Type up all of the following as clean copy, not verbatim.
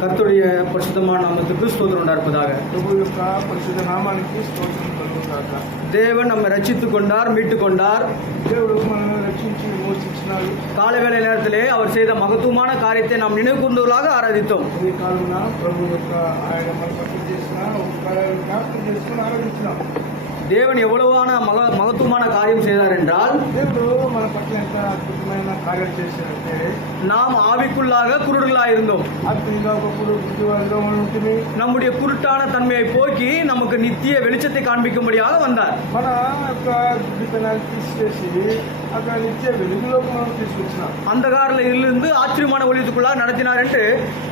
கர்த்தருடைய பரிசுத்தமான நாமத்துக்கு ஸ்தோத்திரம் உண்டாயிருப்பதாக. பரிசுத்த நாமாనికి స్తోత్రం కలుగుగాక. தேவன் நம்மை ரட்சித்துக் கொண்டார், மீட்டுக் கொண்டார். దేవుడు మనల్ని రక్షించి విమోచించినాడు. காலவேளை நேரத்திலே அவர் செய்த மகத்துவமான காரியத்தை நாம் நினைவு கூர்ந்தவர்களாக ஆராதித்தோம். ఈ కాలమున ప్రభు యొక్క ఆయన మన పట్ల చేసిన ఉపకారాలను జ్ఞాపకం చేసుకుని ఆరాధించినాం. தேவன் எவ்வளவான மகத்துவமான காரியம் செய்தார் என்றால், దేవుడు మన పట్ల ఎంత అద్భుతమైన కార్యం చేశారంటే, நாம் ஆவிக்குள்ளாக குருடர்களாக இருந்தோம். ఆత్మీయంగా ఒకప్పుడు గుడ్డివారిగా ఉంటుంది. நம்முடைய குருட்டான தன்மையை போக்கி நமக்கு நித்திய வெளிச்சத்தை காண்பிக்கும்படியாக வந்தார். మన యొక్క గుడ్డితనాన్ని తీసివేసి అక్కడ నిత్య వెలుగులోకి మనం తీసుకొచ్చినాం. அந்தகாரில் இருந்து ஆச்சரியமான ஒளித்துக்குள்ளாக நடத்தினார் என்று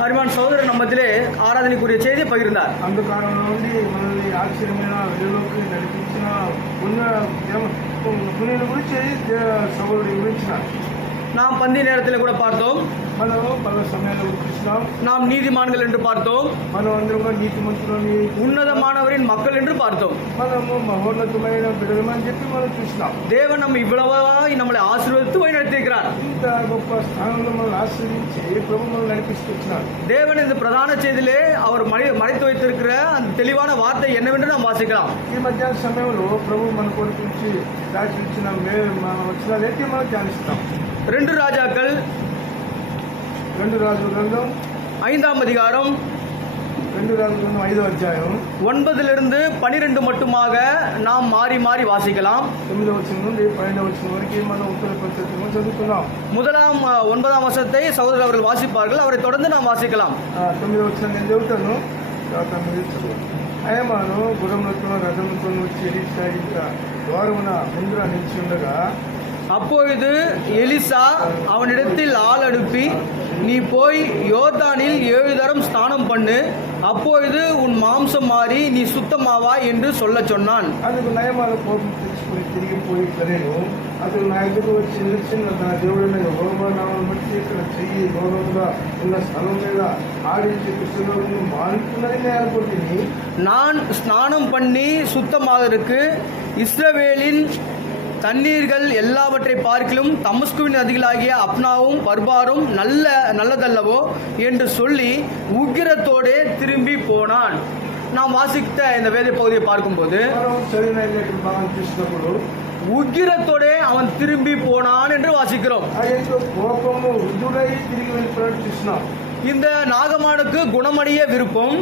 அருமையான சகோதரர் நம்மத்திலே ஆராதனைக்குரிய செய்தியை பகிர்ந்தார். అంధకారం నుండి మనల్ని ఆశ్చర్యమైన వెలుగులోకి నడిపించిన ఉన్న పుణ్యుల గురించి సభలు వివరించినారు. நாம் பந்தி நேரத்தில் கூட பார்த்தோம். మనం పల సమయాల్లో చూసినాం. நாம் நீதிமான்கள் என்று பார்த்தோம். మనం అందరం నీతిమంతులని, உன்னதமானவரின் மக்கள் என்று பார்த்தோம். మనము మహోన్నతమైన బిడ్డలమని చెప్పి మనం చూసినాం. தேவன் நம்ம இவ்வளவாய் நம்மளை ஆசீர்வதித்து வழிநடத்தியிருக்கிறார். ఇంత గొప్ప స్థానంలో మనల్ని ఆశ్రయించి ప్రభు మనల్ని నడిపిస్తున్నాడు. தேவன் இந்த பிரதான செய்தியிலே அவர் மறைத்து வைத்திருக்கிற அந்த தெளிவான வார்த்தை என்னவென்று நாம் வாசிக்கலாம். ఈ మధ్యాహ్న సమయంలో ప్రభు మన కొరకు నుంచి దాచి ఇచ్చిన వచ్చినదేంటి మనం ధ్యానిస్తాం. 2 ராஜாக்கள் 2 రాజుల గ్రంథం 5ஆம் அதிகாரம் 2 రాజుల గ్రంథం 5వ అధ్యాయం 9 12 மட்டுமாக நாம் மாறி மாறி வாசிக்கலாம். 9వ వచనం నుండి 12వ వచనం వరకు మనం ఉత్తర పద్ధతిలో చదువుతున్నాం. 9ஆம் வசனத்தை சகோதரர் அவர்கள் வாசிப்பார்கள். அவரை தொடர்ந்து நாம் வாசிக்கலாம். 9వ వచనం నేను చదువుతాను, తర్వాత మీరు చదువు. అయమాను గుర్రములతో రథములతో వచ్చి ఎలీషా ఇంకా ద్వారమున ముందుగా నిలిచి ఉండగా, அப்பொழுது எலிசா அவனிடத்தில் ஆள் அனுப்பி, நீ போய் யோர்தானில் 7 தரம் ஸ்நானம் பண்ணு, அப்பொழுது உன் மாம்சம் மாறி நீ சுத்தமாவாய் என்று சொல்ல சொன்னான். అందుకు నయమాను కోపం తెచ్చుకుని తిరిగిపోయి సరేను అతను నా ఎదుగు వచ్చి నిలిచిన నా దేవుడైన యెహోవా నామమును బట్టి ఇక్కడ చెయ్యి గౌరవంగా ఉన్న స్థలం మీద ఆడించి కృష్ణలోకము మానుకున్నది నేను అనుకుంటుని, நான் ஸ்நானம் பண்ணி சுத்தமாவதற்கு இஸ்ரவேலின் தண்ணீர்கள் எல்லாவற்றை பார்க்கிலும் தமஸ்குவின் நதிகளாகிய அப்னாவும் பர்பாரும் நல்லதல்லவோ என்று சொல்லி உக்கிரத்தோடே திரும்பி போனான். நாம் வாசித்த இந்த வேத பகுதியை பார்க்கும்போது உக்கிரத்தோடே அவன் திரும்பி போனான் என்று வாசிக்கிறோம். இந்த நாகமானுக்கு குணமடைய விருப்பம்,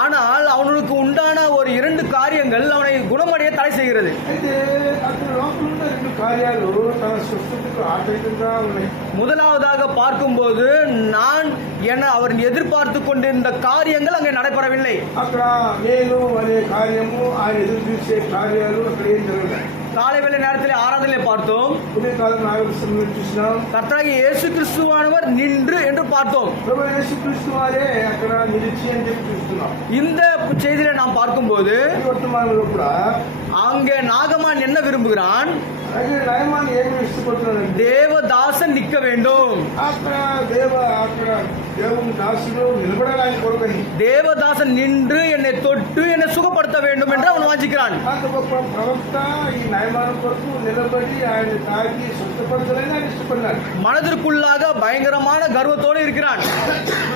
ஆனால் அவனுக்கு உண்டான ஒரு 2 காரியங்கள் அவனை குணமடைய தடை செய்கிறது. முதலாவதாக பார்க்கும்போது நான் என அவர் எதிர்பார்த்து கொண்டிருந்த காரியங்கள் அங்கே நடைபெறவில்லை. காலை வேளை நேரத்தில் ஆராதனை பார்த்தோம். கர்த்தராகிய இயேசு கிறிஸ்துவானவர் நின்று என்று பார்த்தோம். இந்த செய்தியில நாம் பார்க்கும்போது அங்கே நாகமான் என்ன விரும்புகிறான்? தேவதாச தேவதாசன் நிற்க வேண்டும். అక్కడ దేవుని దాసుడు నిలబడాలని కొరకని தேவதாசன் நின்று என்னை தொட்டு என்னை சுகப்படுத்த வேண்டும் என்று அவன் வாஞ்சிக்கிறான். అంత గొప్ప ప్రవక్త ఈ నయమానం కొరకు నిలబడి ఆయన తాకి స్వస్థపరచాలని ఆయన ఇష్టపడినాడు. மனதிற்குள்ளாக பயங்கரமான கர்வத்தோடு இருக்கிறான்.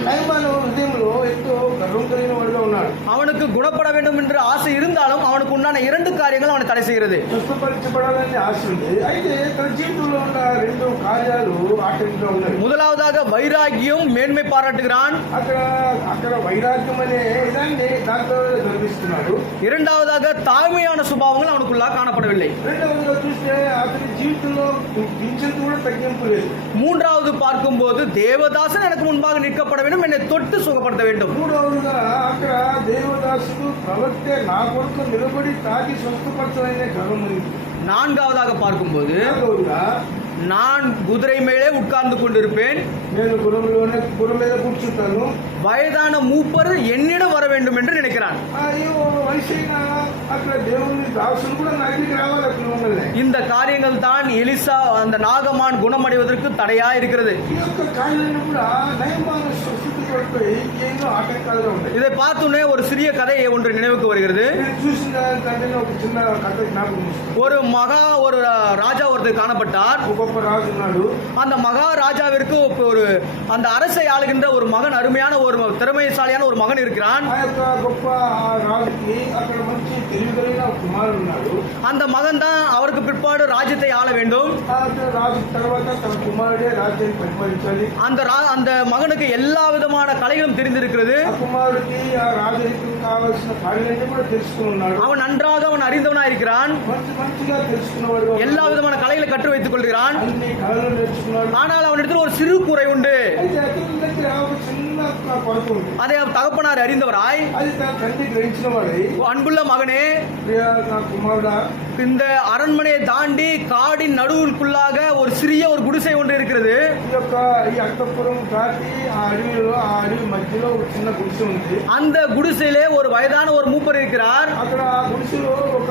నయమానం హృదయంలో ఎంతో గర్వం కలిగిన వాడుగా ఉన్నాడు. அவனுக்கு குணப்பட வேண்டும் என்று ஆசை இருந்தாலும் அவனுக்கு உண்டான 2 காரியங்கள் அவனை தடை செய்கிறது. స్వస్థపరచబడాలని ఆశ ఉంది. అయితే తన జీవితంలో ఉన్న 2 కార్యాలు ఆటంకంగా ఉన్నాయి. முதலாவதாக வைராகியம் மேன்மை பாராட்டுகிறான். అక్కడ వైరాగ్యం అనే ఇదాన్ని దాంట్లో గర్విస్తున్నాడు. இரண்டாவதாக தாழ்மையான சுபாவங்கள் அவனுக்குள்ளாக காணப்படவில்லை. రెండవదిగా చూస్తే అతని జీవితంలో కించిత్ కూడా తగ్గింపు లేదు. மூன்றாவது பார்க்கும்போது தேவதாசன் எனக்கு முன்பாக நிற்கப்பட வேண்டும், என்னை தொட்டு சுகப்படுத்த வேண்டும். మూడవదిగా అక్కడ దేవదాసుడు ప్రవక్తే నా కొరకు నిలబడి తాకి స్వస్థపరచాలనే గర్వం ఉంది. நான்காவதாக பார்க்கும்போது నాలుగవదిగా நான் குதிரை மேலே உட்கார்ந்து கொண்டிருப்பேன், నేను గుర్రం మీద కూర్చుంటాను, வயதான மூப்பர் என்னிடம் வர வேண்டும் என்று நினைக்கிறான். అయ్యో వయసైన అక్కడ దేవుని దాసులు కూడా నా దగ్గరికి రావాలి. అక్కడ இந்த காரியங்கள் தான் எலிசா அந்த நாகமான் குணமடைவதற்கு தடையா இருக்கிறது. ఈ యొక్క కార్యాలను కూడా నయమాన స్వస్థత కొరకు ఏదో ఆటంకాలుగా ఉంటాయి. இதை பார்த்தோன்னே ஒரு சிறிய கதை ஒன்று நினைவுக்கு வருகிறது. నేను చూసిన దానికంటే ఒక చిన్న కథ జ్ఞాపకం వస్తుంది. ஒரு ராஜா ஒருத்தர் காணப்பட்டார். గొప్ప రాజు ఉన్నాడు. அந்த மகாராஜாவிற்கு ஒரு அந்த அரசை ஆளுகின்ற ஒரு மகன், அருமையான ஒரு திறமைசாலியான ஒரு மகன் இருக்கிறான். ఆ యొక్క గొప్ప రాజుకి అక్కడ మంచి తెలివిగలిగిన కుమారుడు ఉన్నాడు. அந்த మగన్ தான் அவருக்கு பிற்பாடு ராஜ்யத்தை ஆள வேண்டும். రాజు తర్వాత తన కుమారుడే రాజ్యాన్ని పరిపాలించాలి. அந்த మగனுக்கு எல்லா விதமான கலைகளும் தெரிந்திருக்கிறது. ఆ కుమారుడికి ఆ రాజుకి కావాల్సిన కార్యాలన్నీ కూడా తెలుసుకుని ఉన్నాడు. அவன் நன்றாக அவன் அறிந்தவனா இருக்கிறான். మంచిగా తెలుసుకున్నవాడు. எல்லா விதமான கலைகளை கற்று வைத்துக் கொள்கிறான். అన్ని కళలు నేర్చుకున్నాడు. ஆனால் அவனிடத்தில் ஒரு சிறு குறை உண்டு. అయితే అతని దగ్గర ఒక చిన్న కొరత ఉంది. அதை தகப்பனார் அறிந்தவராய், అది తన తండ్రి గ్రహించిన వాడి, அன்புள்ள மகனே, ప్రియా నా కుమారుడా, இந்த அரண்மனையை தாண்டி காடின் நடுவுக்குள்ளாக ஒரு சிறிய ஒரு குடிசை ஒன்று இருக்கிறது. ఈ అంతఃపురం దాటి ఆ అడవి మధ్యలో ఒక చిన్న గుడిసె ఉంది. அந்த குடிசையிலே ஒரு வயதான ஒரு மூப்பர் இருக்கிறார். అక్కడ ఆ గుడిసెలో ఒక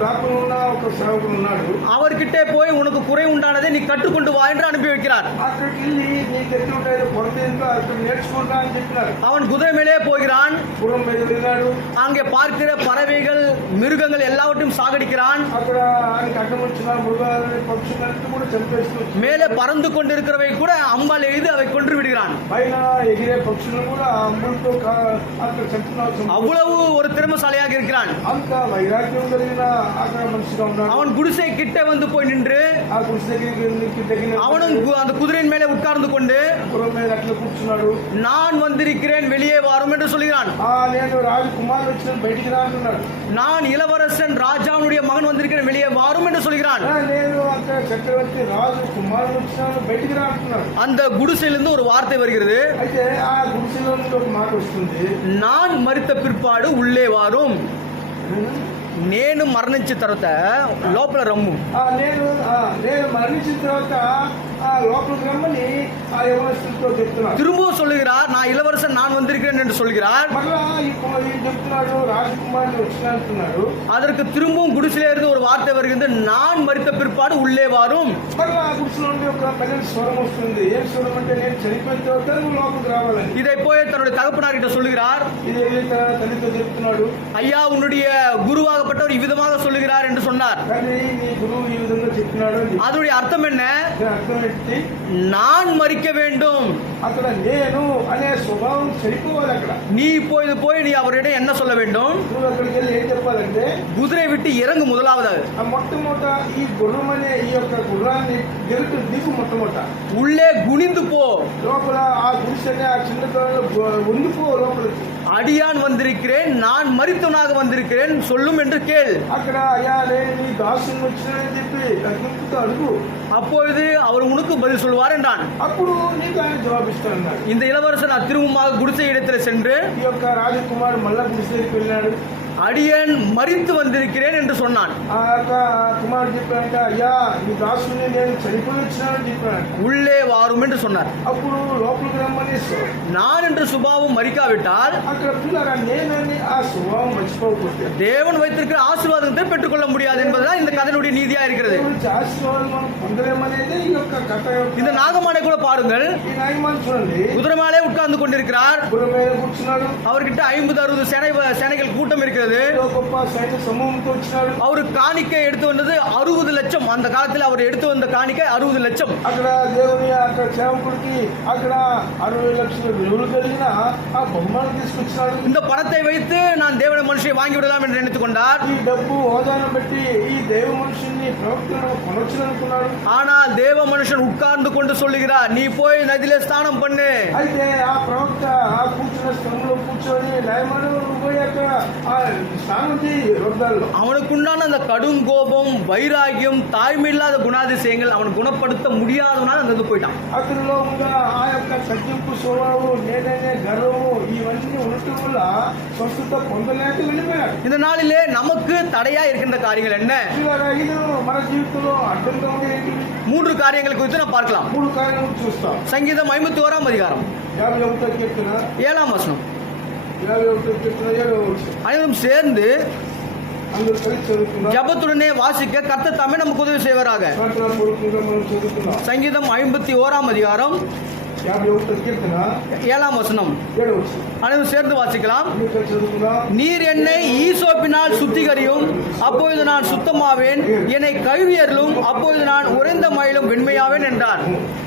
బ్రాహ్మణుడు ఉన్న ఒక సేవకుడు ఉన్నాడు. அவர்கிட்ட போய் உனக்கு குறை உண்டானதை நீ கற்றுக்கொண்டு வா என்று அனுப்பி வைக்கிறார். అక్కడికి వెళ్ళి నీకు ఎక్కడ ఉంటాయో కొరత ఏంటో అక్కడ నేర్చుకుంటా అని చెప్పినారు. அவன் குதிரை மேலே போகிறான். గుర్రం మీద వెళ్ళాడు. அங்கே பார்க்கிற பறவைகள், மிருகங்கள் எல்லாவற்றையும் சாகடிக்கிறான். అక్కడ ఆయనకి అడ్డం వచ్చిన మృగాలని పక్షులన్నీ కూడా చంపేస్తూ, மேலே பறந்து கொண்டிருக்கிறவை கூட அம்பால் எய்து அவை கொன்று விடுகிறான். పైన ఎగిరే పక్షులను కూడా అమ్ములతో అక్కడ చంపుతున్నారు. அவ்வளவு ஒரு திறமசாலியாக இருக்கிறான். అంత వైరాగ్యం కలిగిన అక్కడ మనిషిగా ఉన్నాడు. அவன் குடிசை கிட்ட வந்து போய் நின்று ఆ గుడిసె దగ్గరికి తగిన அவனும் அந்த குதிரையின் மேலே உட்கார்ந்து கொண்டு గుర్రం మీద అట్లా కూర్చున్నాడు. நான் வந்திருக்கிறேன், வெளியே வாரும் என்று சொல்கிறான். నేను రాజు కుమారుడు వచ్చిన బయటికి రా అంటున్నాడు. நான் இளவரசன் ராஜாவுடைய மகன் வந்திருக்கிறேன், வெளியே வாரும் என்று சொல்கிறான். నేను అక్కడ చక్రవర్తి రాజు కుమారుడు వచ్చినాను, బయటికి రా అంటున్నాడు. அந்த குடிசையிலிருந்து ஒரு வார்த்தை வருகிறது. అయితే ఆ గుడిసెలో నుండి ఒక మాట వస్తుంది. நான் మరిత పిற்పాడు உள்ளே వాரும், నేను మరణించిన తర్వాత లోపల రమ్ము. నేను మరణించిన తర్వాత ఆ లోపలికి రమ్మని ఆ యవనస్తులతో చెప్తున్నాడు. திரும்பவும் சொல்லுகிறார், நான் இளவரசன் நான் வந்திருக்கிறேன் என்று சொல்கிறார். మరలా ఈ చెప్తున్నాడు, రాజకుమారుడు వచ్చినాడు. அதற்கு திரும்பவும் குடிசையில இருந்து ஒரு வார்த்தை வருகிறது, நான் மரித்த பிற்பாடு உள்ளே வாரும். మరలా ఆ గుడిసెలో నుండి ఒక పెద్ద స్వరం వస్తుంది. ఏం స్వరం అంటే, నేను చనిపోయిన తర్వాత నువ్వు లోపలికి రావాలని. இதை போய் தன்னுடைய தகப்பனார்கிட்ட சொல்லுகிறார். ఇది తల్లితో చెప్తున్నాడు. ஐயா, உன்னுடைய குருவாகப்பட்டவர் இவ்விதமாக சொல்லுகிறார் என்று சொன்னார். కానీ నీ గురువు ఈ విధంగా చెప్పినాడు. அதனுடைய அர்த்தம் என்ன? అర్థం ఏంటి? நான் மரிக்க வேண்டும். అక్కడ నేను అనే స్వభావం చనిపోవాలి. అక్కడ நீ இப்போது போய் நீ அவரிடம் என்ன சொல்ல வேண்டும்? నువ్వు అక్కడికి వెళ్ళి ఏం చెప్పాలంటే, குதிரை விட்டு இறங்கு முதலாவது. ఆ మొట్టమొదట ఈ గుర్రం అనే ఈ యొక్క గుర్రాన్ని దిగు మొట్టమొదట. உள்ளே குனிந்து போ. లోపల ఆ గుడిసెనే ఆ చిన్న ఉండిపో లోపలికి. அடியான் வந்திருக்கிறேன், நான் மரித்தவனாக வந்திருக்கிறேன் சொல்லும் என்று கேள். అక్కడ అయ్యా నేను నీ దాసుని వచ్చినానని చెప్పి తగ్గింపుతో అడుగు. அப்பொழுது அவர் உனக்கு பதில் சொல்வார் என்றான். అప్పుడు నీకు ఆయన జవాబిస్తాడు. இந்த இளவரசன் திரும்பமாக குடிசை இடத்துல சென்று ఈ యొక్క రాజకుమారుడు మళ్ళా గుడిసె దగ్గరికి వెళ్ళాడు. அடியேன் மரித்து வந்திருக்கிறேன் என்று சொன்னான். ఆ యొక్క కుమారుడు చెప్పాడంట, అయ్యా నీ దాసుని నేను చనిపోయి వచ్చినానని చెప్పాడు. உள்ளே வாரும் என்று சொன்னார். అప్పుడు లోపలికి రమ్మనేసాడు. நான் என்று சுபாவம் மறிக்காவிட்டால் అక్కడ పిల్లరా నేనని ఆ స్వభావం మర్చిపోకపోతే தேவன் வைத்திருக்கிற ஆசீர்வாதத்தை பெற்றுக்கொள்ள முடியாது என்பதுதான் இந்த கதையினுடைய நீதியா இருக்கிறது. దేవుడి ఆశీర్వాదం మనం పొందలేమనేది ఈ యొక్క కథ యొక్క இந்த நாகமானை கூட பாருங்கள். ఈ నాయమాన్ని చూడండి. குதிரை மேலே உட்கார்ந்து கொண்டிருக்கிறார். గుర్రం మీద కూర్చున్నాడు. அவர்கிட்ட 50-60 சேனைகள் கூட்டம் இருக்கிறது. ఏదో గొప్ప సైన్య సమూహంతో వచ్చినాడు. அவரு காணிக்கை எடுத்து வந்தது 60 லட்சம். அந்த காலத்தில் அவர் எடுத்து வந்த காணிக்கை 60 லட்சம். అక్కడ దేవుని అక్కడ సేవకుడికి అక్కడ 60 లక్షల విలువలు కలిగిన ఆ బొమ్మను తీసుకొచ్చినాడు. இந்த பணத்தை வைத்து நான் தேவன மனுஷனை வாங்கி விடலாம் என்று நினைத்துக் கொண்டார். ఈ డబ్బు హోదాను బట్టి ఈ దేవ మనుషుల్ని ప్రవక్తను కొనొచ్చు అనుకున్నాడు. ஆனால் தேவ மனுஷன் உட்கார்ந்து கொண்டு சொல்லுகிறார், நீ போய் நதியிலே ஸ்நானம் பண்ணு. అయితే ఆ ప్రవక్త ఆ కూర్చున్న స్థలంలో కూర్చొని న్యాయమాను పోయి అక్కడ ఆ స్నానం చేయి వృద్ధాల్లో. அவனுக்குண்டான அந்த கடும் கோபம், வைராகியம், தாய்மை இல்லாத குணாதிசயங்கள் அவன் குணப்படுத்த முடியாதவனால அங்கிருந்து போயிட்டான். అతనిలో ఉన్న ఆ యొక్క తగ్గింపు స్వభావం, నేననే గర్వము ఇవన్నీ ఉండటం వల్ల స్వస్థత పొందలేక వెళ్ళిపోయాడు. இந்த நாளிலே நமக்கு தடையா இருக்கின்ற காரியங்கள் என்ன? ఇలాగా ఇది మన జీవితంలో అడ్డంగా ఉండే ఏంటివి? 3 காரியங்கள் குறித்து நாம் பார்க்கலாம். 3 కార్యాలను చూస్తాం. சங்கீதம் 51 அதிகாரம் 51వ కీర్తన 7 వచనం. 51వ కీర్తన 7వ వచనం. அனைவரும் சேர்ந்து అందరూ కలిసి చదువుకుందాం. ஜெபத்துடனே வாசிக்க கர்த்தர் தாமே நமக்கு உதவி செய்வாராக. ప్రార్థనా పూర్వకంగా మనం చదువుకుందాం. சங்கீதம் 51 அதிகாரம் 51వ కీర్తన 7 வசனம். 7వ వచనం. அனைவரும் சேர்ந்து வாசிக்கலாம். అందరూ కలిసి చదువుకుందాం. நீர் என்னை ஈசோப்பினால் சுத்திகரியும், அப்பொழுது நான் சுத்தமாவேன். என்னை கழுவியருளும், அப்பொழுது நான் உறைந்த மயிலும் வெண்மையாவேன் என்றார்.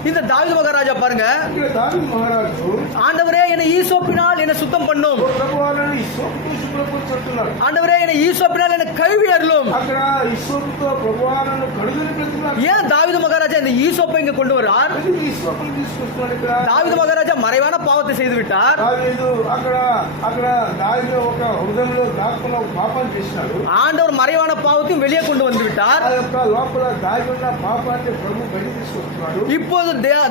இந்த தாவீது மகாராஜா பாருங்க, ఇక్కడ దావీదు మహారాజు ஆண்டவரே என்னை ஈசோப்பினால் என்னை சுத்தம் பண்ணும், ప్రభువాలను ఈ సోపుతో శుభ్రపరుచుతున్నాడు. ஆண்டவரே என்னை ஈசோப்பினால் என்னை கழுவியருளும். అక్కడ ఈ సోపుతో ప్రభువాలను కడుగుని పెడుతున్నాడు. ஏன் தாவீது மகாராஜா இந்த ஈசோப்பை இங்க கொண்டு வர்றார்? ఎందుకు ఈ సోపును తీసుకొస్తున్నాడు ఇక్కడ? தாவீது மகாராஜா மறைவான பாவத்தை செய்து விட்டார். దావీదు అక్కడ అక్కడ దావీదు ఒక హృదయంలో దాక్కున్న ఒక పాపాన్ని చేసినాడు. ஆண்டவர் மறைவான பாவத்தையும் வெளியே கொண்டு வந்து விட்டார். ఆ యొక్క లోపల దాగి ఉన్న పాపాన్ని ప్రభు బయట తీసుకొస్తున్నాడు. இப்போது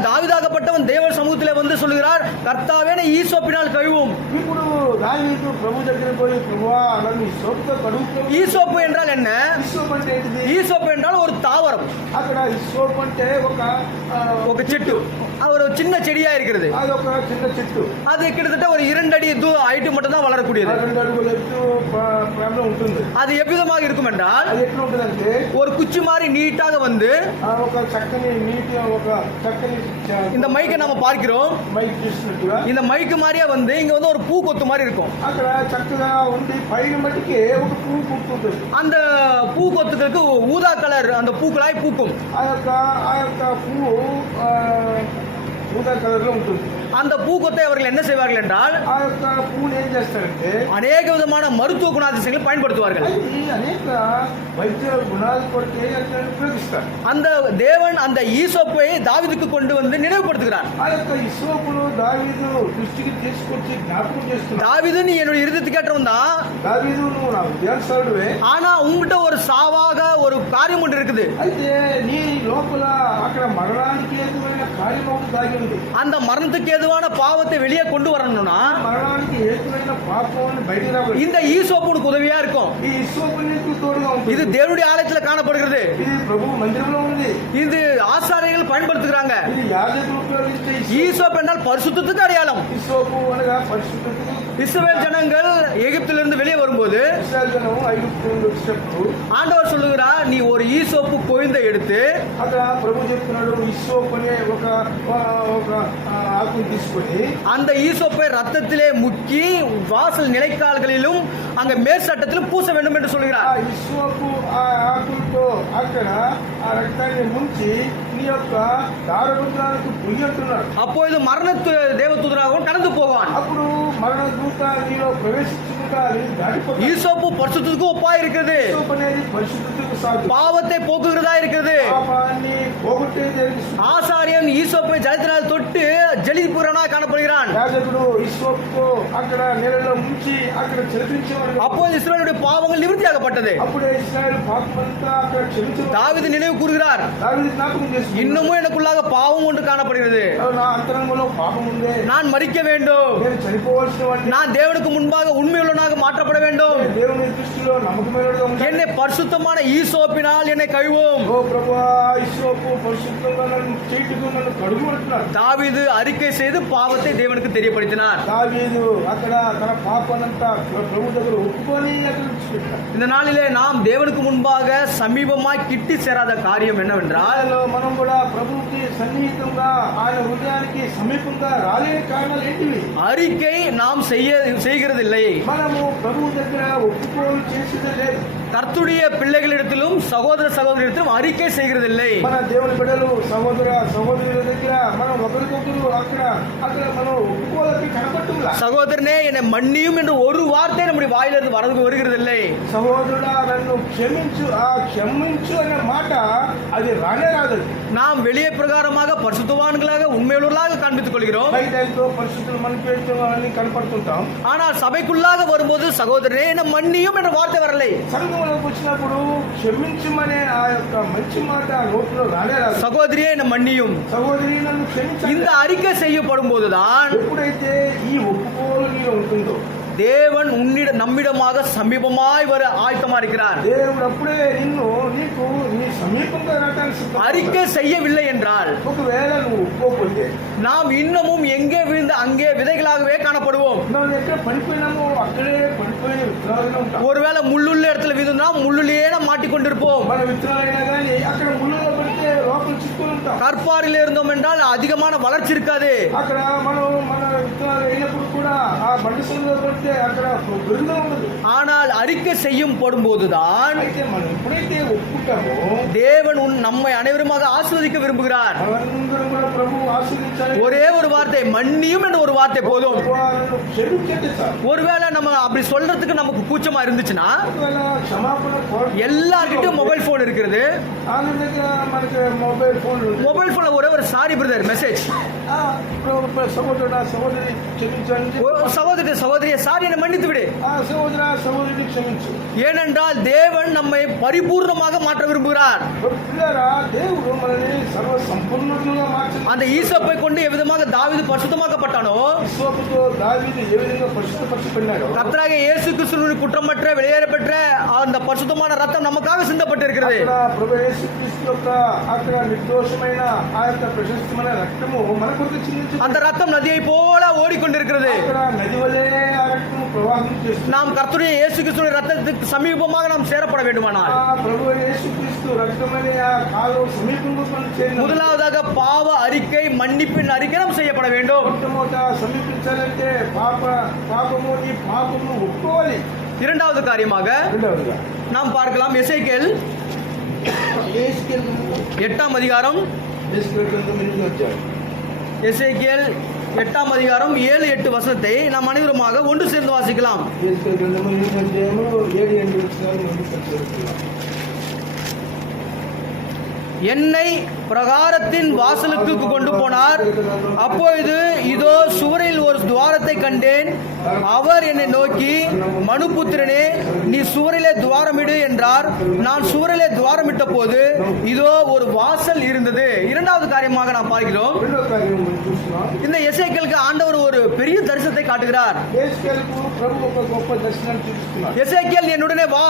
தாவீதாகப்பட்டவன் தேவ சமூகத்திலே வந்து சொல்கிறார், கர்த்தாவே என்னை ஈசோப்பினால் கழுவும். ఇప్పుడు దావీదు ప్రభు దగ్గర పోయి ప్రభువా నన్ను ఈ సోపుతో కడుగుతావు. ஈசோப்பு என்றால் என்ன? ఈ సోపు అంటే ఏంటిది? ஈசோப்பு என்றால் ஒரு தாவரம், అక్కడ ఈ సోపు అంటే ఒక చెట్టు. அது ஒரு சின்ன செடியா இருக்கிறது. అది ఒక చిన్న చెట్టు. அது கிட்டத்தட்ட ஒரு 2 அடி ஹைட் மட்டும் தான் வளரக்கூடியது. 2 అడుగుల ఎత్తు ప్రాంతం ఉంటుంది. அது எவ்விதமாக இருக்கும் என்றால், అది ఎట్లా ఉంటుందంటే ஒரு குச்சி மாதிரி நீட்டாக வந்து ఒక చక్కని నీటి ఒక చక్కని இந்த மைக்கை நம்ம பார்க்கிறோம். మైక్ చూసినట్టుగా இந்த மைக்கு மாதிரியே வந்து இங்க வந்து ஒரு பூ கொத்து மாதிரி இருக்கும். అక్కడ చక్కగా ఉండి పైన మట్టికి ఒక పువ్వు పుట్టుకుంటుంది. அந்த பூ கொத்துகளுக்கு ஊதா கலர் அந்த பூக்களாய் பூக்கும். ఆ యొక్క పువ్వు ఊదా కలర్ లో ఉంటుంది. அந்த பூக்கொத்தை அவர்கள் என்ன செய்வார்கள் என்றால், ఆ యొక్క పువ్వుని ఏం చేస్తారంటే அநேக விதமான மருத்துவ குணாதிசயங்களை பயன்படுத்துவார்கள். అది అనేక వైద్య గుణాలు కొడితే ఉపయోగిస్తారు. அந்த தேவன் அந்த ஈசோப்பை தாவீதுக்கு கொண்டு வந்து நினைவுபடுத்துகிறார். ఆ యొక్క ఇసోపును దావీదు దృష్టికి తీసుకొచ్చి జ్ఞాపకం చేస్తున్నాడు. தாவீது, நீ என்னுடைய இருதயத்துக்கு கேட்டவன் தான், దావీదు నువ్వు నా విద్యార్థుడువే. ஆனா உங்ககிட்ட ஒரு சாவாக ஒரு காரியம் ஒன்று இருக்குது. అయితే నీ లోపల అక్కడ మరణానికి ఏదువైన కార్యం ఒకటి దాగి ఉంది. அந்த மரணத்துக்கு ஏதுவான பாவத்தை வெளியே கொண்டு வரணும்னா మరణానికి ఏదువైన పాపాన్ని బయటికి రావాలి. இந்த ஈசோப்பு உனக்கு உதவியா இருக்கும். ఈ ఇసోపు నీకు తోడుగా ఉంటుంది. இது தேவனுடைய ஆலயத்தில் காணப்படுகிறது. ఇది ప్రభు మందిరంలో ఉంది. இது ஆசாரியர்கள் பயன்படுத்துகிறாங்க. ఇది యాజకులు ఉపయోగించే ஈசோப்பு என்றால் பரிசுத்தத்துக்கு அடையாளம். ఇసోపు అనగా పరిశుద్ధతకు. இஸ்ரவேல் ஜனங்கள் எகிப்திலிருந்து வெளியே வரும்போது ఇశ్రాయేలు జనము ఐగుప్తు నుండి వచ్చినప్పుడు ஆண்டவர் சொல்லுகிறார், நீ ஒரு ஈசோப்பு கொய்ந்தை எடுத்து అక్కడ ప్రభు చెప్తున్నాడు, ఇసోపు అనే ఒక ఆకుని తీసుకొని அந்த ஈசோப்பை ரத்தத்திலே முக்கி வாசல் நிலைக்கால்களிலும் அங்க மேற்சட்டத்திலும் பூச வேண்டும் என்று ఆ சொல்கிறார். ఇసోపు ఆ ఆకులతో అక్కడ ఆ రక్తాన్ని ముంచి నీ యొక్క దారపుత్రానికి పుయ్యి అంటున్నాడు. அப்பொழுது மரண தேவதூதராகவும் கடந்து போவான். అప్పుడు మరణ దూత నీలో ప్రవేశించుకుంటా నీవు దాటిపోతావు. ஈசோப்பு பரிசுத்தத்துக்கு ஒப்பா இருக்கிறது. ఇసోపు అనేది పరిశుద్ధతకు సాధు. பாவத்தை போக்குகிறதா இருக்கிறது. పాపాన్ని పోగొట్టే దేవునికి స్తుతి. ஆசாரியன் ஈசோப்பை ஜலத்தினால் தொட்டு ஜலிபுரனா காணப்படுகிறான். యాజకుడు ఇస్సోపుతో అక్కడ నీళ్ళలో ముంచి అక్కడ చెలిపించేవాడు. அப்போது இஸ்ரவேலுடைய பாவங்கள் நிவர்த்தியாகப்பட்டது. అప్పుడే ఇశ్రాయేలు పాపమంతా అక్కడ క్షమించబడింది. தாவீது நினைவு கூறுகிறார், దావీదు జ్ఞాపకం చేసుకున్నాడు. இன்னமும் எனக்குள்ளாக பாவம் ஒன்று காணப்படுகிறது. నా అంతరంగంలో పాపం ఉందే, நான் மரிக்க வேண்டும். నేను చనిపోవలసిన వాడిని. நான் தேவனுக்கு முன்பாக உண்மையுள்ளவனாக மாற்றப்பட வேண்டும். దేవుని దృష్టిలో నమ్మకమైనదిగా ఉండాలి. என்னை பரிசுத்தமான ஈசோப்பினால் என்னை கழுவும். ఓ ప్రభువా, ఇస్సోపు పరిశుద్ధంగా నన్ను చేయుటకు నన్ను కడుగు అంటున్నాడు. தாவீது அறிக்கை செய்து பாவத்தை தேவனுக்கு தெரியப்படுத்தினார். దావీదు అక్కడ తన పాపానంతా ప్రభు దగ్గర ఒప్పుకొని అక్కడ విడిచిపెట్టాడు. இந்த నాளிலே நாம் தேவனுக்கு முன்பாக சமீபமாய் கிட்டி சேராத காரியம் என்னவென்றால், ఆయనలో మనం కూడా ప్రభువుకి సన్నిహితంగా ఆయన హృదయానికి సమీపంగా రాలేని కారణాలు ఏంటివి? அறிக்கை நாம் செய்கிறதில்லை. మనము ప్రభువు దగ్గర ఒప్పుకోలు చేసేదే లేదు. கர்த்தருடைய பிள்ளைகளிடத்திலும் சகோதர சகோதரிடத்திலும் அறிக்கை செய்கிறதில்லை. మన దేవుని బిడ్డలు సహోదర సహోదరుల దగ్గర మనం ఒకరికొకరు అక్కడ అక్కడ మనం ఒప్పుకోలకి కనపడుతుందా? சகோதரனே என்னை மன்னியும் என்று ஒரு வார்த்தை நம்முடைய வாயிலிருந்து வருகிறதில்லை. సహోదరుడా నన్ను క్షమించు, ఆ క్షమించు అనే మాట అది రానే రాదు. நாம் வெளியே பிரகாரமாக பரிசுத்தவான்களாக உண்மையுள்ளவர்களாக காண்பித்துக் கொள்கிறோம். బయటతో పరిస్థితులు మనకి కనపడుతుంటాం. ஆனால் సభைக்குள்ளாக வரும்போது సகోదரனே என்னை மன்னியும் என்ற வார்த்தை வரலை. సంఘంలోకి వచ్చినప్పుడు క్షమించమనే ఆ యొక్క మంచి మాట నోట్లో రానే రాదు. சகோதரியே என்னை மன்னியும். సహోదరి నన్ను క్షమించాలి. இந்த அறிக்கை செய்யப்படும் போதுதான் ఎప్పుడైతే ఈ ఒప్పుకోలు నీలో ఉంటుందో தேவன் நம்மிடமாக சமீபமாய் வர ஆயத்தமா இருக்கிறார். దేవుడు అప్పుడే నీకు నీ సమీపంగా రావడానికి సిద్ధం. அறிக்கை செய்யவில்லை என்றால், ఒకవేళ నువ్వు ఒప్పుకోకపోతే நாம் இன்னமும் எங்கே விழுந்து அங்கே விதைகளாகவே காணப்படுவோம். మనం ఎక్కడ పడిపోయినామో అక్కడే పడిపోయి విత్తనాలుగా ఉంటాం. ஒருவேளை முள்ளுள்ள இடத்துல விழுந்தா முள்ளுலயே நாம் மாட்டிக்கொண்டிருப்போம். మన విత్తనాలైనా కానీ అక్కడ ముళ్ళలో పడితే లోపల చిక్కుని ఉంటాం. கற்பாரில் இருந்தோம் என்றால் அதிகமான வளர்ச்சி இருக்காது. అక్కడ మన విత్తనాలు అయినప్పుడు కూడా ఆ బండి సందులో పడితే అక్కడ పెరుగుదల ఉండదు. ஆனால் அறிக்கை செய்யும் போடும்போதுதான் అయితే మనం ఎప్పుడైతే ఒప్పుకుంటామో தேவன் நம்மை அனைவருமாக ஆசீர்வதிக்க விரும்புகிறார். మనందరం కూడా ప్రభువు ఆశీర్వదించాలి. ஒரே ஒரு வார்த்தை மன்னியும் என்ற ஒரு வார்த்தை போதும். వారిని క్షమించండి సార్. ஒருவேளை நம்ம அப்படி சொல்றதுக்கு நமக்கு கூச்சமா இருந்துச்சுன்னா, ఒకవేళ క్షమాపణ எல்லார்கிட்டயும் மொபைல் போன் இருக்கிறது. ఆమె దగ్గర మనకి మొబైల్ ఫోన్ மொபைல் போன்ல ஒரே ஒரு சாரி பிரதர் மெசேஜ், సహోదరుడా సహోదరి క్షమించండి. சகோதரிய சாரி என்னை மன்னித்து விடு. ఆ సహోదర సహోదరిని క్షమించు. ஏனென்றால் தேவன் நம்மை பரிபூர்ணமாக மாற்ற விரும்புகிறார். పిల్లరా, దేవుడు మనల్ని సర్వ సంపూర్ణంగా మార్చాలి. அந்த ஈசோப்பை கொண்டு எவ்விதமாக தாவீது பரிசுத்தமாக்கப்பட்டானோ, ఇస్సోపుతో దావీదు ఏ విధంగా పరిశుద్ధపరచబడినాడో, கர்த்தராகிய இயேசு கிறிஸ்துவின் குற்றமற்ற வெளியேறப்பெற்ற அந்த பரிசுத்தமான ரத்தம் நமக்காக சிந்தப்பட்டிருக்கிறது. అక్కడ ప్రభు యేసుక్రీస్తు యొక్క అక్కడ నిర్దోషమైన ఆ యొక్క ప్రశస్తమైన రక్తము మన కొరకు చిందించబడింది. அந்த ரத்தம் நதியை போல ஓடிக்கொண்டிருக்கிறது. అక్కడ నది వలె ఆ రక్తము ప్రవాహం చేస్తుంది. நாம் கர்த்தருடைய இயேசு கிறிஸ்துவின் ரத்தத்துக்கு சமீபமாக நாம் சேரப்பட வேண்டுமானால், ఆ ప్రభు యేసుక్రీస్తు రక్తమనే ఆ కాలువ సమీపంగా మనం చేయాలి. முதலாவதாக பாவ அறிக்கை மன்னிப்பின் அறிக்கை நாம் செய்யப்பட வேண்டும். మొట్టమొదట సమీపించాలంటే పాపము ఈ పాపము ఒప్పుకోవాలి. இரண்டாவது காரியமாக రెండవదిగా நாம் பார்க்கலாம் எசேக்கியேல் యేసుకేలు 8ஆம் அதிகாரம். గ్రంథం 8వ అధ్యాయం. எசேக்கியேல் 8ஆம் அதிகாரம் 7-8 வசனத்தை நாம் அனைவருமாக ஒன்று சேர்ந்து வாசிக்கலாம். యేసుకేలు గ్రంథం 8వ అధ్యాయము 7-8 వచనాలు మనం చదువుకుందాం. என்னை பிரகாரத்தின் வாசலுக்கு கொண்டு போனார். அப்பொழுது இதோ சுவரில் ஒரு துவாரத்தை கண்டேன். அவர் என்னை நோக்கி, மனுபுத்திரனே, நீ சுவரிலே துவாரமிடு என்றார். நான் சுவரிலே துவாரமிட்ட போது இதோ ஒரு வாசல் இருந்தது. இரண்டாவது காரியமாக நாம் பார்க்கிறோம், రెండవ కార్యం మనం చూస్తున్నాం. இந்த எசேக்கியேலுக்கு ஆண்டவர் ஒரு பெரிய தரிசனத்தை காட்டுகிறார். యేసుకేలుకు ప్రభు ఒక గొప్ప దర్శనాన్ని చూపిస్తున్నాడు. எசேக்கியேல் என்னுடனே வா,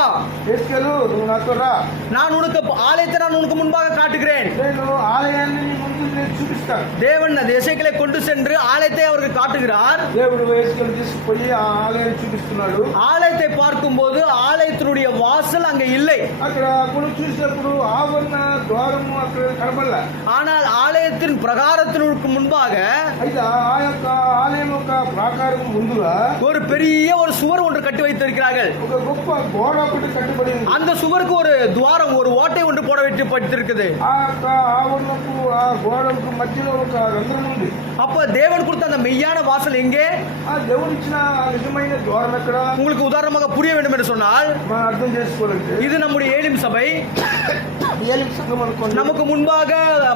యేసుకేలు నువ్వు నాతో రా, நான் உனக்கு முன்பாக காட்டுகிறேன். నేను ఆలయాన్ని నీ ముందు నేను చూపిస్తాను. தேவன் அந்த எசேக்கியேலை கொண்டு சென்று ஆலயத்தை அவருக்கு காட்டுகிறார். దేవుడు యేసుకేలు తీసుకుపోయి ఆ ఆలయాన్ని చూపిస్తున్నాడు. ஆலயத்தை பார்க்கும்போது ஆலயத்தினுடைய வாசல் அங்கே இல்லை. అక్కడ మనం చూసినప్పుడు ఆవరణ ద్వారము అక్కడ కనబడలే. ஆனால் ఆలயத்தின் பிரகாரத்திற்கு முன்பாக అయితే ఆ యొక్క ఆలయం యొక్క ప్రాకారం ముందుగా ஒரு பெரிய ஒரு சுவர் ஒன்று கட்டி வைத்திருக்கிறார்கள். ఒక గొప్ప గోడ ఒకటి కట్టబడి ఉంది. அந்த சுவருக்கு ஒரு துவாரம், ஒரு ஓட்டை ஒன்று போட வைக்கப்பட்டிருக்குது. ఆ యొక్క ఆవరణకు ఆ గోడకు మధ్యలో ఒక రంధ్రం ఉంది. அப்ப தேவன் கொடுத்த அந்த மெய்யான வாசல் எங்கே? ఆ దేవుడు ఇచ్చిన ఆ నిజమైన ద్వారం ఎక్కడ? உங்களுக்கு உதாரணமாக புரிய வேண்டும் என்று சொன்னால், మనం అర్థం చేసుకోవాలంటే இது நம்முடைய ஏலிம் சபை. ఏలిం సంఘం అనుకోండి. நமக்கு முன்பாக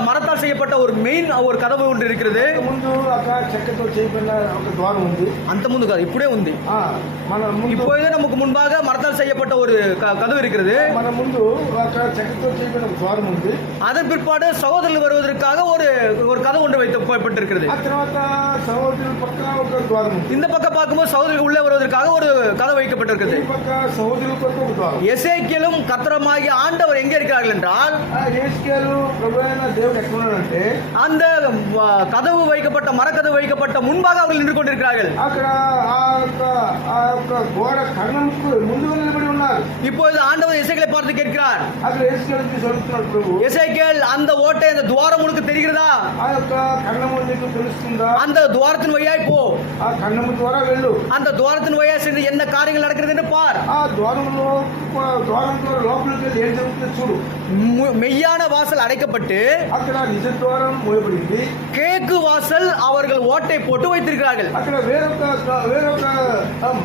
மரத்தால் செய்யப்பட்ட ஒரு மெயின் ஒரு கதவு ஒன்று இருக்கிறது. ముందు అక్కడ చెక్కతో చేయబడిన ఒక ద్వారం ఉంది. అంత ముందు కాదు, ఇప్పుడే ఉంది. మన ముందు இப்போதே நமக்கு முன்பாக மரத்தால் செய்யப்பட்ட ஒரு கதவு இருக்கிறது. మన ముందు అక్కడ చెక్కతో చేయబడిన ఒక ద్వారం ఉంది. அதன் பிற்பாடு சகோதரர்கள் வருவதற்காக ஒரு கதவு ஒன்று வைக்கப்பட்டிருக்கிறது. ఆ తర్వాత సహోదరుల పక్కన ఒక ద్వారం ఉంది. இந்த பக்கம் பார்க்கும்போது சகோதரர்கள் உள்ளே வருவதற்காக ஒரு கதவு வைக்கப்பட்டிருக்கிறது. ఈ పక్క సహోదరుల పక్క ఒక ద్వారం. எசேக்கியேலும் கர்த்தருமாகிய ஆண்டவர் எங்கே இருக்கிறார்கள் என்றால், యేసుకేలు ప్రభువైన దేవుడు ఎక్కడ ఉన్నాడంటే அந்த கதவு வைக்கப்பட்ட மரக்கதவு வைக்கப்பட்ட முன்பாக அவர்கள் நின்று கொண்டிருக்கிறார்கள். అక్కడ ఆ యొక్క గోడ కర్ణంకు ముందుగా నిలబడి ఉన్నారు. இப்பொழுது ஆண்டவர் எசேக்கியேலை பார்த்து கேட்கிறார், అక్కడ యేసుకేలు చదువుతున్నాడు ప్రభు. எசேக்கியேல், அந்த ஓட்டை அந்த துவாரம் உனக்கு தெரிகிறதா? ఆ యొక్క కర్ణము నీకు తెలుస్తుందా? அந்த துவாரத்தின் வழியாய் போ, ఆ కర్ణము ద్వారా వెళ్ళు. அந்த துவாரத்தின் வழியாய் சென்று என்ன காரியங்கள் நடக்கிறது என்று பார். ఆ ద్వారం ద్వారా లోపలికి వెళ్ళి ఏం జరుగుతుందో చూడు. மெய்யான வாசல் அடைக்கப்பட்டு అక్కడ నిజ ద్వారం మూయబడింది. கேக்கு வாசல் அவர்கள் ஓட்டை போட்டு வைத்திருக்கிறார்கள். అక్కడ వేరొక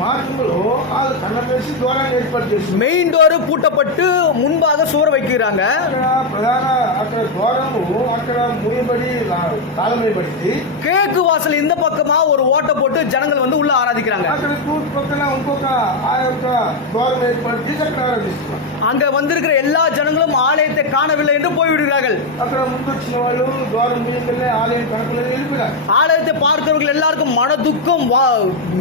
మార్గంలో ఆ కన్నం వేసి ద్వారాన్ని ఏర్పాటు చేసి மெயின் டோர் பூட்டப்பட்டு முன்பாக சுவர் வைக்கிறாங்க. అక్కడ ప్రధాన అక్కడ ద్వారము అక్కడ మూయబడి తాళం వేయబడింది. கேக்கு வாசல் இந்த பக்கமா ஒரு ஓட்டை போட்டு ஜனங்கள் வந்து உள்ள ஆராதிக்கிறாங்க. అక్కడ తూర్పు పక్కన ఇంకొక ఆ యొక్క ద్వారం ఏర్పాటు చేసి అక్కడ ఆరాధిస్తున్నారు. அங்க வந்திருக்கிற எல்லா ஜனங்களும் ஆலயத்தை காணவில்லை என்று போய்விடுகிறார்கள். అక్కడ ముందు వచ్చిన వాళ్ళు ద్వారం మూయగానే ఆలయం కనపడలేదు, వెళ్ళిపోయారు. ஆலயத்தை பார்க்கிறவர்கள் எல்லாருக்கும் மன துக்கம்,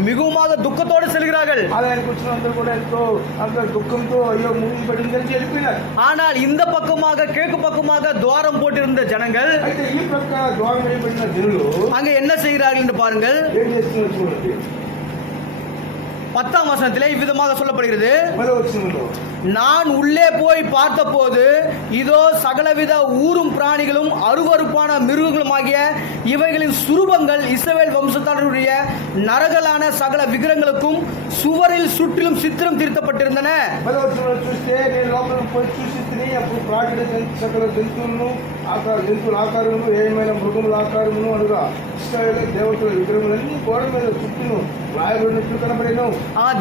மிகுமாக துக்கத்தோடு செல்கிறார்கள். ఆలయానికి వచ్చిన అందరూ కూడా ఎంతో అంత దుఃఖంతో అయ్యో మూయబడిందని వెళ్ళిపోయినారు. ஆனால் இந்த பக்கமாக கிழக்கு பக்கமாக துவாரம் போட்டிருந்த ஜனங்கள் అయితే ఈ ప్రక్క ద్వారం వేయబడిన జనులు அங்க என்ன செய்கிறார்கள் என்று பாருங்கள். ఏం చేస్తున్నారు చూడండి. 10ஆம் வசனத்திலே இவ்விதமாக சொல்லப்படுகிறது, మరో వచనంలో நான் உள்ளே போய் பார்த்தபோது இதோ சகலவித ஊரும் பிராணிகளும் அருவருப்பான மிருகங்களுமாகிய இவைகளின் சுரூபங்கள் இஸ்ரவேல் வம்சத்தாருடைய நரகலான சகல விக்கிரங்களுக்கும் சுவரில் சுற்றிலும் சித்திரம் திருத்தப்பட்டிருந்தன. మరో వచనంలో చూస్తే నేను లోపలికి పోయి చూసి తిని అప్పుడు ప్రాణుల సకల జంతువులను జంతువుల ఆకారమును ఏమైనా మృగముల ఆకారమును అనగా ఇశ్రాయేలు దేవతల విగ్రహములన్నీ గోడ మీద చుట్టూను రాయబడినట్లు కనబడేను.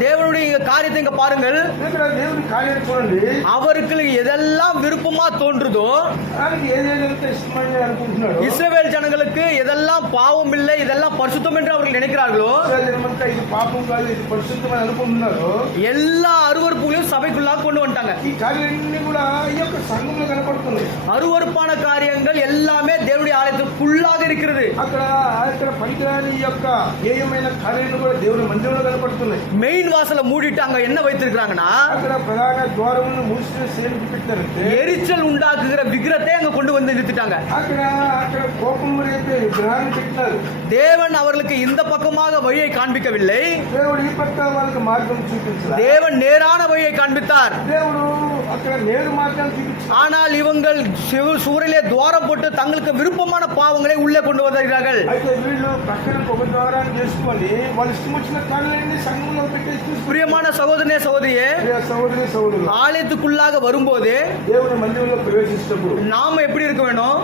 தேவனுடைய காரியத்தை இங்க பாருங்கள். ఇక్కడ దేవుని కార్యాన్ని చూడండి. அவருக்கு எதெல்லாம் விருப்பமா தோன்றுதோ, ఆయనకి ఏదైతే ఇష్టమని అనుకుంటున్నాడు, இஸ்ரவேல் ஜனங்களுக்கு எதெல்லாம் பாவம் இல்லை, இதெல்லாம் பரிசுத்தம் என்று அவர்கள் நினைக்கிறார்களோ, జనమంతా ఇది పాపం కాదు ఇది పరిశుద్ధమని అనుకుంటున్నారు, எல்லா అருவருப்புகளையும் సభைக்குள்ளாக கொண்டு வந்துட்டாங்க. ఈ కార్యాలన్నీ కూడా ఈ యొక్క సంఘంలో కనపడుతున్నాయి. அருவருப்பான காரியங்கள் எல்லாமே தேவனுடைய ஆலயத்துக்குள்ளாக இருக்கிறது. అక్కడ పనికిరాని ఈ యొక్క ఏయమైన కార్యాలు కూడా దేవుని మందిరంలో కనపడుతున్నాయి. மெயின் வாசலை மூடிட்டு அங்க என்ன வைத்திருக்கிறாங்கன்னா, అక్కడ ప్రధాన ద్వారములను మూసిన సేవకి పెట్టారంటే எரிச்சல் உண்டாக்குகிற விக்கிரத்தை அங்க கொண்டு வந்து நிறுத்திட்டாங்க. అక్కడ కోపం రేపే విగ్రహాన్ని పెట్టినారు. தேவன் அவர்களுக்கு இந்த பக்கமாக வழியை காண்பிக்கவில்லை, దేవుడు ఈ పక్క వాళ్ళకి మార్గం చూపించారు. தேவன் நேரான வழியை காண்பித்தார். దేవుడు అక్కడ నేరు మార్గాన్ని చూపించారు. ஆனால் இவங்கள் சுவரிலே துவாரம் போட்டு தங்களுக்கு விருப்பமான பாவங்களை உள்ளே கொண்டு வருகிறார்கள். అయితే వీళ్ళు పక్కన ఒక ద్వారాన్ని చేసుకొని వాళ్ళు ఇష్టం వచ్చిన కార్యాలన్నీ సంఘంలో పెట్టేసి பிரியமான சகோதரனே சகோதரியே, సహోదరి సహోదరులు ஆலயத்துக்குள்ளாக வரும்போது దేవుని మందిరంలో ప్రవేశించినప్పుడు நாம எப்படி இருக்க வேணும்?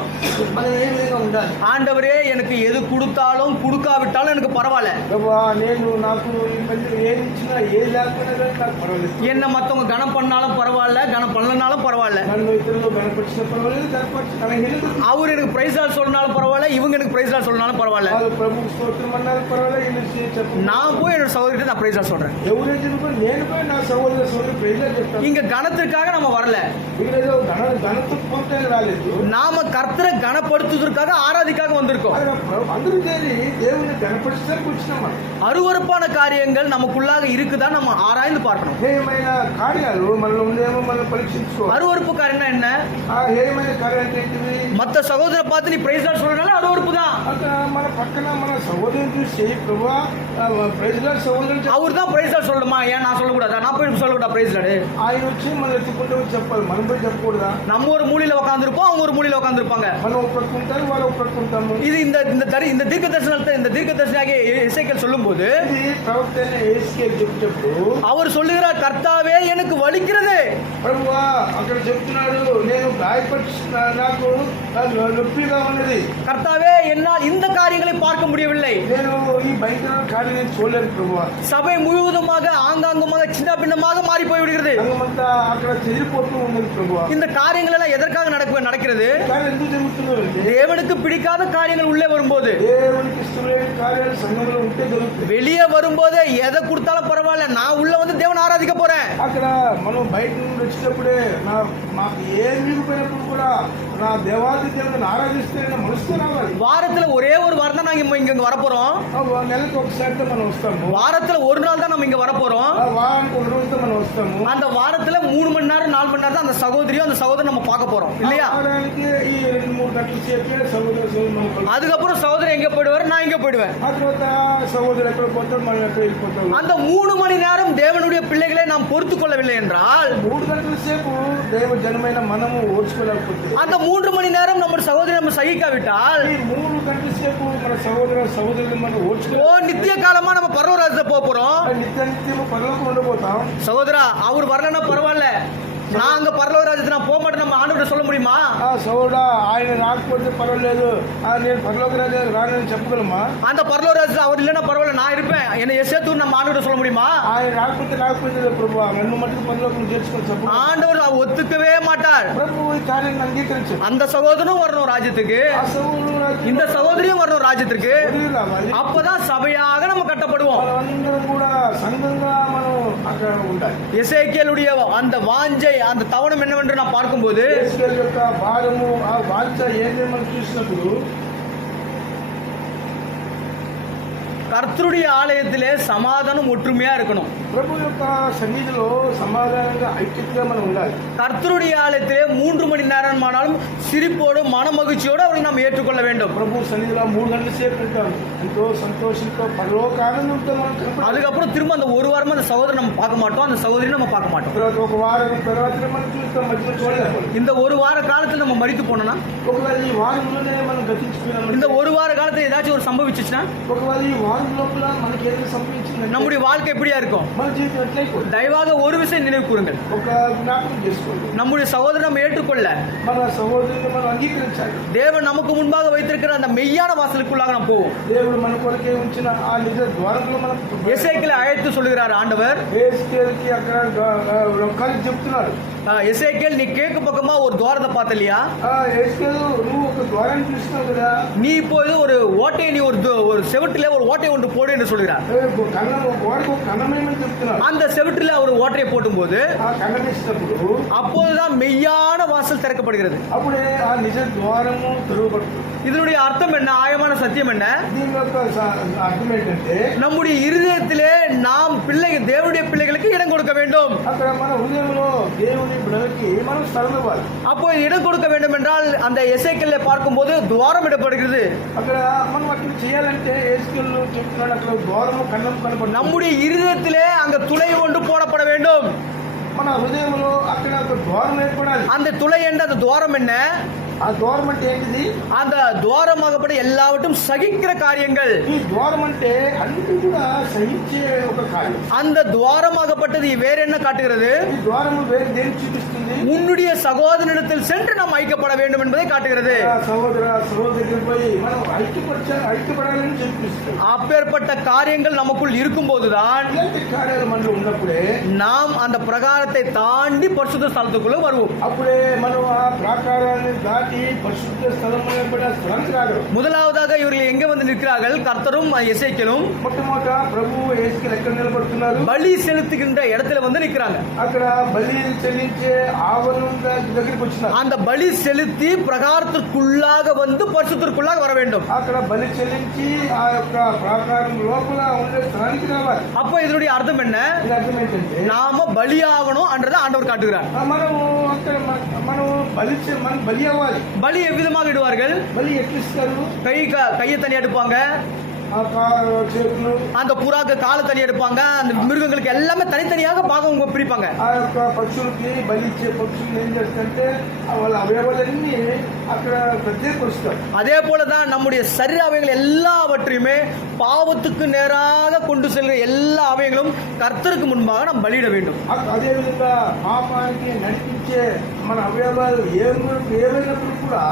మనం ఏ విధంగా ఉండాలి? ஆண்டவரே, எனக்கு எது கொடுத்தாலும் கொடுக்காவிட்டாலும் எனக்கு பரவாயில்ல, ప్రభువా, నేను నాకు ఈ మందిరం ఏది ఇచ్చినా ఏది లేకపోయినా కానీ నాకు పర్వాలేదు. என்ன மத்தவங்க கனம் பண்ணாலும் பரவாயில்ல, கனம் பண்ணலனாலும் பரவாயில்ல, నన్ను ఇతరులు కనపరిచిన పర్వాలేదు, కనపరిచి తనకి அவர் எனக்கு பிரைஸ் ஆல் சொன்னாலும் பரவாயில்ல, இவங்க எனக்கு பிரைஸ் ஆல் சொன்னாலும் பரவாயில்ல, వాళ్ళు ప్రభు స్తోత్రం అన్నారు పర్వాలేదు, వీళ్ళు చెప్పు. நான் போய் என்னோட சகோதரிட்ட நான் பிரைஸ் ஆல் சொல்றேன். ఎవరే చెప్పి నేను పోయి నా సహోదరు ప్రైజ్లా చెప్తాను. இங்க கனத்திற்காக நம்ம வரல, ఇక్కడ ఏదో ఘనత పొందడానికి రాలేదు. நாம கர்த்தரை கனப்படுத்துவதற்காக ஆராதிக்காக வந்திருக்கோம். అందరూ చేరి దేవుని కనపరిచడానికి వచ్చినామా? அருவருப்பான காரியங்கள் நமக்குள்ளாக இருக்குதா நம்ம ஆராய்ந்து பார்க்கணும். హేయమైన కార్యాలు మనలో ఉందేమో మనం పరీక్షించుకో. அருவருப்பு காரியம்னா என்ன? ఆ హేయమైన కార్యాలు ఏంటివి? மத்த சகோதரரை பார்த்து நீ பிரைஸ் ஆல் சொல்றதுனால அருவருப்பு தான். అక్కడ మన పక్కన మన సహోదరుని చూసి ప్రభువా ప్రైజ్లా సహోదరుని அவர் தான் பிரைஸ் ஆல் சொல்லணுமா? ஏன் நான் சொல்லக்கூடாதா? நான் போய் சொல்லக்கூடாது பிரைஸ் லாடு? ఆయన వచ్చి మనం ఎత్తుకుంటూ చెప్పాలి, మనం పోయి చెప్పకూడదా? நம்ம ஒரு மூலையில உட்காந்துருப்போம், அவங்க ஒரு மூலையில உட்காந்துருப்பாங்க. మనం ఒక పట్టుకుంటారు, వాళ్ళు ఒక పట్టుకుంటాము. இது இந்த தீர்க்க தரிசனத்தை எசேக்கியேல் சொல்லும்போது ఇది ప్రవక్త యేసుకేలు చెప్పేటప్పుడు அவர் சொல்லுகிறார், கர்த்தாவே எனக்கு வலிக்கிறது. ప్రభువా అక్కడ చెప్తున్నాడు, నేను గాయపరుచున్నా, నాకు నొప్పిగా ఉన్నది. கர்த்தாவே என்னால் இந்த காரியங்களை பார்க்க முடியவில்லை. నేను ఈ భయంకరమైన కార్యం నేను చూడలేను ప్రభువా. சபை முழுவதுமாக ஆங்காங்கமாக சின்ன பின்னமாக மாறி போய்விடுகிறது. సంఘమంతా అక్కడ చెదిరిపోతూ ఉన్నది ప్రభువా. இந்த காரியங்கள் எல்லாம் எதற்காக நடக்கிறது? కానీ ఎందుకు జరుగుతున్నదంటే தேவனுக்கு பிடிக்காத காரியங்கள் உள்ளே வரும்போது, దేవునికి ఇష్టమైన కార్యాలు సంఘంలో ఉంటే జరుగుతాయి. வெளியே வரும்போது எதை கொடுத்தாலும் பரவாயில்ல, நான் உள்ள வந்து தேவனை ஆராதிக்க போறேன். అక్కడ మనం బయట నుండి వచ్చేటప్పుడే మాకు ఏం మిగిలిపోయినప్పుడు కూడా నా దేవాది దేవుని ఆరాధిస్తే మనసుతో రావాలి. வாரத்துல ஒரே ஒரு வாரம் தான் நாங்க இங்க வரப்போறோம். నెలకు ఒకసారి మనం వస్తాము. வாரத்துல ஒரு நாள் தான் நம்ம இங்க வரப்போறோம். వారానికి ఒక రోజుతో మనం వస్తాము. அந்த வாரத்துல 3 மணி நேரம் 4 மணி நேரம் தான் அந்த சகோதரியும் அந்த சகோதரன் நம்ம பார்க்க போறோம் இல்லையா? వారానికి ఈ 2-3 గంటల సేపే సహోదరు அதுக்கப்புறம் சகோதரன் எங்க போயிடுவாரு, நான் இங்க போயிடுவேன். ఆ తర్వాత సహోదరు ఎక్కడ పోతాడు, మనం ఎక్కడ వెళ్ళిపోతాం. அந்த 3 மணி நேரம் தேவனுடைய பிள்ளைகளை நாம் பொறுத்துக் கொள்ளவில்லை என்றால், 3 గంటల సేపు దేవ జనమైన మనము ఓర్చుకోలేకపోతే, அந்த 3 மணி நேரம் நம்ம சகோதரி நம்ம சகிக்காவிட்டால், ఈ 3 గంటల సేపు మన సహోదరులు మనం ఓర్చుకో நித்திய காலமா நம்ம பரலோகத்துக்கு போக போறோம். నిత్యము పరలోకం ఉండబోతాం. சகோதரா, அவர் வரலன்னா பரவாயில்ல, நான் அங்க பரலோக ராஜ்யத்துக்கு நான் போக மாட்டேன், நம்ம ஆண்டவர்கிட்ட சொல்ல முடியுமா? సోడా ఆయన రాకపోతే పర్వాలేదు, నేను పరలోక రాజ్యం రానని చెప్పగలమా? அந்த பரலோக ராஜ்யத்துல அவர் இல்லைன்னா பரவாயில்ல, நான் இருப்பேன், என்னை சேர்த்து நம்ம ஆண்டவர்கிட்ட சொல்ல முடியுமா? ఆయన రాకపోతే ప్రభు నన్ను మట్టుకు పరలోకం చేర్చుకొని చెప్పు. ஆண்டவர் ஒத்துக்கவே மாட்டார். ప్రభు ఈ కార్యాన్ని అంగీకరించు. அந்த సహోదரனும் வரணும் ராஜ்யத்துக்கு, ఆ సహోదరులు இந்த சகோதரியும் வரணும் ராஜ்யத்திற்கு. రావాలి. அப்பதான் சபையாக நம்ம கட்டப்படுவோம். మనమందరం కూడా సంఘంగా మనం అక్కడ ఉండాలి. எசேக்கியேலுடைய அந்த வாஞ்சை, அந்த தவணம் என்னவென்று நான் பார்க்கும்போது, యేసుక్రీస్తు యొక్క భారము, ఆ వాంఛ ఏంటని మనం చూసినప్పుడు கர்த்தருடைய ஆலயத்திலே சமாதானம் ஒற்றுமையா இருக்கணும். ప్రభు యొక్క సన్నిధిలో సమాధానంగా ఐక్యతగా మనం ఉండాలి. கர்த்தருடைய ஆலயத்திலே 3 மணி நேரம் ஆனாலும் சிரிப்போடு மன மகிழ்ச்சியோடு அவரை நாம் ஏற்றுக்கொள்ள வேண்டும். ప్రభు సన్నిధిలో 3 గంటల సేపు ఉంటాం, ఎంతో సంతోషంతో పరలోక ఆనందంతో మనం కనపడాలి. அதுக்கப்புறம் திரும்ப அந்த ஒரு வாரமா அந்த சகோதரன் நம்ம பார்க்க மாட்டோம், அந்த சகோதரி நம்ம பார்க்க மாட்டோம். తర్వాత ఒక వారం తర్వాత మనం చూస్తాం, మధ్యలో చూడలేము. இந்த ஒரு வார காலத்துல நம்ம மரித்து போனோம்னா, ఒకవేళ ఈ వారంలోనే మనం గతించిపోయినాం, இந்த ஒரு வார காலத்துல ஏதாச்சும் ஒரு சம்பவிச்சுச்சுன்னா, ఒకవేళ ఈ వారం లోపల మనకి ఏదైనా సంభవించింది, நம்முடைய வாழ்க்கை எப்படியா இருக்கும்? మన జీవితం ఎట్లయిపోతుంది? தயவாக ஒரு விஷயம் நினைவு கூறுங்கள், ఒక జ్ఞాపకం చేసుకోండి. நம்முடைய சகோதரனை நம்ம ஏற்றுக்கொள்ள మన సహోదరుని మనం అంగీకరించాలి. தேவன் நமக்கு முன்பாக வைத்திருக்கிற அந்த மெய்யான வாசலுக்குள்ளாக நாம் போவோம். దేవుడు మన కొరకే ఉంచిన ఆ నిజ ద్వారంలో మనం எசேக்கியேலை அழைத்து சொல்லுகிறார் ஆண்டவர். యేసుక్రీస్తుకి అక్కడ ఒక్కరికి చెప్తున్నాడు, எசேக்கியேல், நீ கேக்கு பக்கமா ஒரு துவாரத்தை பார்த்த இல்லையா? యేసుక్రీస్తు నువ్వు ఒక ద్వారాన్ని చూసినావు కదా, நீ இப்போது ஒரு ஓட்டையை, நீ ஒரு செவுட்டிலே ஒரு ஓட்டை ஒன்று போடு என்று சொல்கிறார். గోడకు ఒక కన్నమేమని చెప్తున్నాడు. அந்த செவுட்டில ஒரு ஓட்டையை போடும்போது, ఆ కన్నమేసినప్పుడు அப்போதுதான் மெய்யான வாசல் திறக்கப்படுகிறது. అప్పుడే ఆ నిజ ద్వారము తెరవబడుతుంది. இதனுடைய அர்த்தம் என்ன? ஆயமான சத்தியம் என்ன? దీని యొక్క అర్థం ఏంటంటే, நம்முடைய இருதயத்திலே நாம் தேவனுடைய பிள்ளைகளுக்கு இடம் கொடுக்க வேண்டும். అక్కడ మన హృదయంలో దేవుని బిడ్డలకి మనం స్థలం ఇవ్వాలి. அப்போ இடம் கொடுக்க வேண்டும் என்றால் அந்த எசேக்கியேலை பார்க்கும்போது துவாரம் இடப்படுகிறது. అక్కడ మనం అక్కడ చేయాలంటే యేసుక్రీస్తు చెప్తున్నాడు, అక్కడ ద్వారము కన్నం కనపడుతుంది. நம்முடைய இருதயத்திலே அங்க துளை ஒன்று போடப்பட வேண்டும். మన హృదయంలో అక్కడ ఒక ద్వారం ఏర్పడాలి. அந்த துளை என்ற அந்த துவாரம் என்ன? ఆ ద్వారం అంటే ఏంటిది? அந்த துவாரமாகப்பட்ட எல்லாவற்றும் சகிக்கிற காரியங்கள். ఈ ద్వారం అంటే అన్నిటి కూడా సహించే ఒక కార్యం. அந்த துவாரமாகப்பட்டது வேற என்ன காட்டுகிறது? ఈ ద్వారము వేరే దేని చూపిస్తుంది? உன்னுடைய சகோதரனிடத்தில் சென்று நாம் ஐக்கியப்பட வேண்டும் என்பதை காட்டுகிறது. సహోదరు పోయి మనం ఐక్యపడాలని చూపిస్తుంది. அப்பேற்பட்ட காரியங்கள் நமக்குள் இருக்கும் போதுதான் ఇలాంటి కార్యాలు మనలో ఉన్నప్పుడే நாம் அந்த பிரகாரத்தை தாண்டி பரிசுத்த ஸ்தலத்துக்குள்ள வருவோம். అప్పుడే మనం ఆ ప్రాకారాన్ని దాటి పరిశుద్ధ స్థలం స్థలానికి రాగలం. முதலாவதாக இவர்கள் எங்க வந்து நிற்கிறார்கள்? கர்த்தரும் எசேக்கியேலும் మొట్టమొదట ప్రభు యేసుక్రీస్తు ఎక్కడ నిలబడుతున్నారు? பலி செலுத்துகின்ற இடத்துல வந்து நிற்கிறாங்க. అక్కడ బలి చెల్లించే ఆవరణ దగ్గరికి వచ్చినారు. அந்த பலி செலுத்தி பிரகாரத்திற்குள்ளாக வந்து பரிசுத்திற்குள்ளாக வர வேண்டும். అక్కడ బలి చెల్లించి ఆ యొక్క ప్రాకారం లోపల ఉండే స్థలానికి రావాలి. அப்போ இதனுடைய அர்த்தம் என்ன? ఇది అర్థం ఏంటంటే, நாம பலியாகணும் என்றதை ஆண்டவர் காட்டுகிறார். మనము అక్కడ మనం బలి అవ్వాలి. பலி எவ்விதமாக இடுவார்கள்? బలి ఎట్లా ఇస్తారు? கையை தனியா எடுப்பாங்க, ఆ చేతులు, அந்த புறாக்கு காலை தனி எடுப்பாங்க, அந்த மிருகங்களுக்கு எல்லாமே தனித்தனியாக பாகம் பிரிப்பாங்க. ఆ యొక్క పక్షులకి బలిచ్చే పక్షులు ఏం చేస్తారంటే వాళ్ళ అవయవాలన్నీ అక్కడ ప్రత్యేకపరుస్తారు. அதே போலதான் நம்முடைய சரீர அவயங்கள் எல்லாவற்றையுமே பாவத்துக்கு நேராக கொண்டு செல்கிற எல்லா அவயங்களும் கர்த்தருக்கு முன்பாக நாம் பலியிட வேண்டும். అదే విధంగా పాపానికి నడిపించే మన అవయవాలు ఏమైనప్పుడు కూడా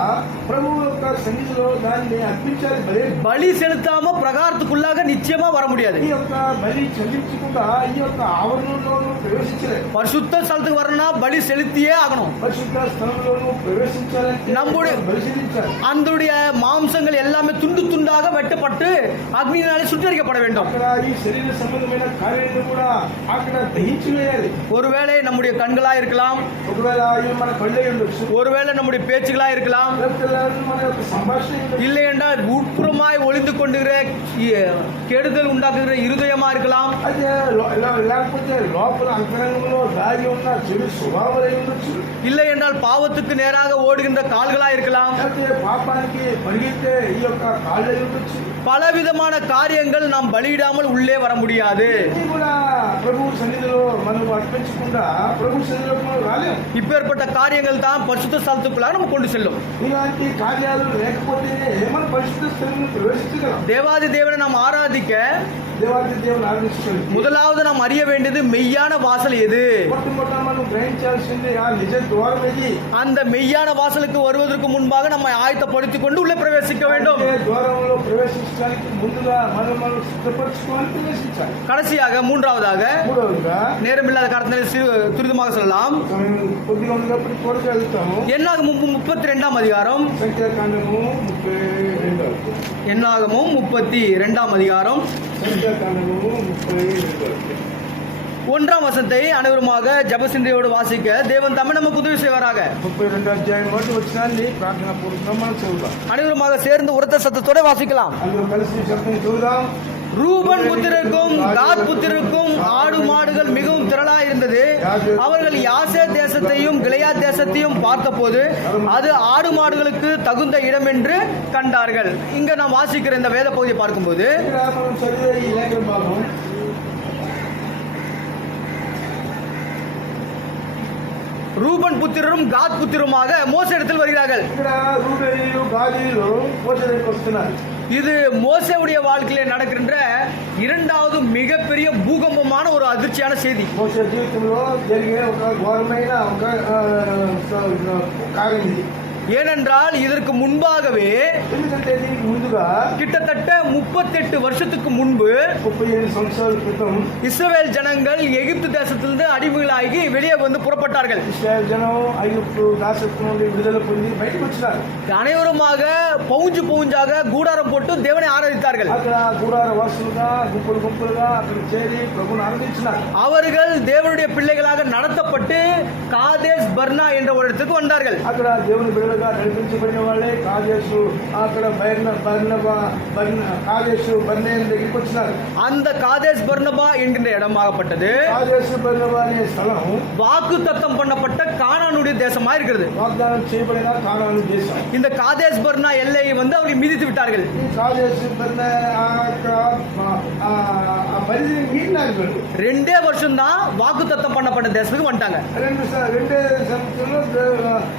ప్రభువు యొక్క సన్నిధిలో దాన్ని అర్పించాలి. பலி செலுத்தாம பிரகாரத்துக்குள்ளாக நிச்சயமா வர முடியாது. ఈ యొక్క బలి చెల్లించకుండా ఈ యొక్క ఆవరణలోనూ ప్రవేశించలేదు. பரிசுத்த ஸ்தலத்துக்கு வரணும்னா பலி செலுத்தியே ஆகணும். పరిశుద్ధ స్థలంలోనూ ప్రవేశించాలంటే நம்முடைய బలి చెల్లించాలి. அந்துடைய மாம்சங்கள் எல்லாமே துண்டு துண்டாக வெட்டப்பட்டு அக்னியினாலே சுட்டரிக்கப்பட வேண்டும். అక్కడ ఈ శరీర సంబంధమైన కార్యాలను కూడా అక్కడ దహించి వేయాలి. ஒருவேளை நம்முடைய கண்களா இருக்கலாம், ఒకవేళ ఇవి మన కళ్ళే ఉండొచ్చు, ஒருவேளை நம்முடைய பேச்சுகளா இருக்கலாம், మన యొక్క సంభాషణ ఉండొచ్చు, இல்லை என்றால் உட்புறமாய் ஒளிந்து கொண்டுகிற கெடுதல் உண்டாக்குகிற இருதயமா இருக்கலாம். అదే లేకపోతే లోపల అంతరంగంలో దాగి ఉన్న చెడు స్వభావాలు ఉండొచ్చు, இல்லை என்றால் பாவத்துக்கு நேராக ஓடுகின்ற கால்களா இருக்கலாம். లేకపోతే పాపానికి పరిగెత్తే ఈ యొక్క కాళ్ళై ఉండొచ్చు. பலவிதமான காரியங்கள் நாம் பலியிடாமல் உள்ளே வர முடியாது. ఇది కూడా ప్రభు సన్నిధిలో మనం అర్పించకుండా ప్రభు సన్నిధిలో మనం రాలేము. இப்பேற்பட்ட காரியங்கள் தான் பரிசுத்த ஸ்தலத்துக்குள்ளாக நம்ம கொண்டு செல்லும். ఇలాంటి కార్యాలు లేకపోతేనే మనం పరిశుద్ధ స్థలంలో ప్రవేశించగలం. தேவாதி தேவனை நாம் ஆராதிக்க దేవాది దేవుని ఆరాధించుకోవాలి. முதலாவது நாம் அறிய வேண்டியது மெய்யான வாசல் எது. మొట్టమొదట మనం గ్రహించాల్సింది ఆ నిజ ద్వారం ఏది. அந்த மெய்யான வாசலுக்கு வருவதற்கு முன்பாக நம்மை ஆயத்தப்படுத்திக் கொண்டு உள்ளே பிரவேசிக்க வேண்டும். అంటే ద్వారంలో ప్రవేశించడానికి ముందుగా మనం సిద్ధపరచుకోవాలి, ప్రవేశించాలి. கடைசியாக மூன்றாவதாக మూడవదిగా நேரமில்லாத காரணத்திலே துரிதமாக சொல்லலாம். కొద్దిగా ఉన్నప్పుడు కూడా చదువుతాము. என்னாகமும் 32ஆம் அதிகாரம், సంఖ్యాకాండము 32. என்னாகமும் 32ஆம் அதிகாரம் సంఖ్యాకాండము 32. 1ஆம் வசனத்தை அனைவருமாக ஜபசிந்தையோடு வாசிக்க தேவன் தமிழ் நமக்கு உதவி செய்வாராக. 32 అధ్యాయం మొదటి వచనాన్ని ప్రార్థన పూర్వకంగా మనం చదువుదాం. அனைவருமாக சேர்ந்து உரத்த சத்தத்தோட வாசிக்கலாம். అందరూ కలిసి శబ్దం చదువుదాం. ரூபன் புத்திரருக்கும் காத் புத்திரருக்கும் ஆடு மாடுகள் மிகவும் திரளாய் இருந்தது. அவர்கள் யாசே தேசத்தையும் கிளையாத் தேசத்தையும் பார்த்தபோது அது ஆடு மாடுகளுக்கு தகுந்த இடம் என்று கண்டார்கள். இங்க நாம் வாசிக்கிற இந்த வேத பகுதியை பார்க்கும்போது ఇక్కడ మనం చదివే ఈ లేఖన భాగం ரூபன் புத்திரரும் காத் புத்திரருமாக மோசே இடத்தில் வருகிறார்கள். ఇక్కడ రూబేనీయులు గాదీయులు మోసే దగ్గరికి వస్తున్నారు. இது மோசேவுடைய வாழ்க்கையிலே நடக்கின்ற இரண்டாவது மிகப்பெரிய பூகம்பமான ஒரு அதிர்ச்சியான செய்தி. మోసే జీవితంలో జరిగే ఒక ఘోరమైన ఒక కార్యం ఇది. ஏனென்றால் இதற்கு முன்பாகவே ఎందుకంటే దీనికి ముందుగా கிட்டத்தட்ட 38 வருஷத்துக்கு முன்பு 37 సంవత్సరాల క్రితం இஸ்ரவேல் ஜனங்கள் எகிப்து தேசத்திலிருந்து அடிமைகளாகி வெளியே வந்து புறப்பட்டார்கள். ఇశ్రాయేల్ జనం ఐగుప్తు దాసత్వం నుండి విడుదల పొంది బయటకు వచ్చినారు. அனைவருமாக பவுஞ்சாக கூடாரம் போட்டு தேவனை ஆராதித்தார்கள். అక్కడ గుడార వాసులుగా గుంపులుగా అక్కడ చేరి ప్రభుని ఆరాధించినారు. அவர்கள் தேவனுடைய பிள்ளைகளாக நடத்தப்பட்டு காதேஸ் பர்னா என்ற ஒரு இடத்துக்கு வந்தார்கள். అక్కడ దేవుని బిడ్డలుగా నడిపించబడిన వాళ్ళే కాదేశు, అక్కడ కాదేశు బర్నే దగ్గరికి వచ్చినారు. அந்த காதேஸ் பர்னபா என்கின்ற இடமாகப்பட்டது కాదేశు బర్నబా అనే స్థలం வாக்கு தத்தம் பண்ணப்பட்ட கானானுடைய தேசமா இருக்கிறது. వాగ్దానం చేయబడిన కానాను దేశం. இந்த காதேஸ் பர்னா எல்லையை வந்து அவர்கள் மிதித்து விட்டார்கள். ఈ కాదేశు బర్నే ఆ పరిధిని మీరినారు. 2 வருஷம் தான் வாக்கு தத்தம் பண்ணப்பட்ட தேசத்துக்கு வந்துட்டாங்க. రెండే సంవత్సరంలో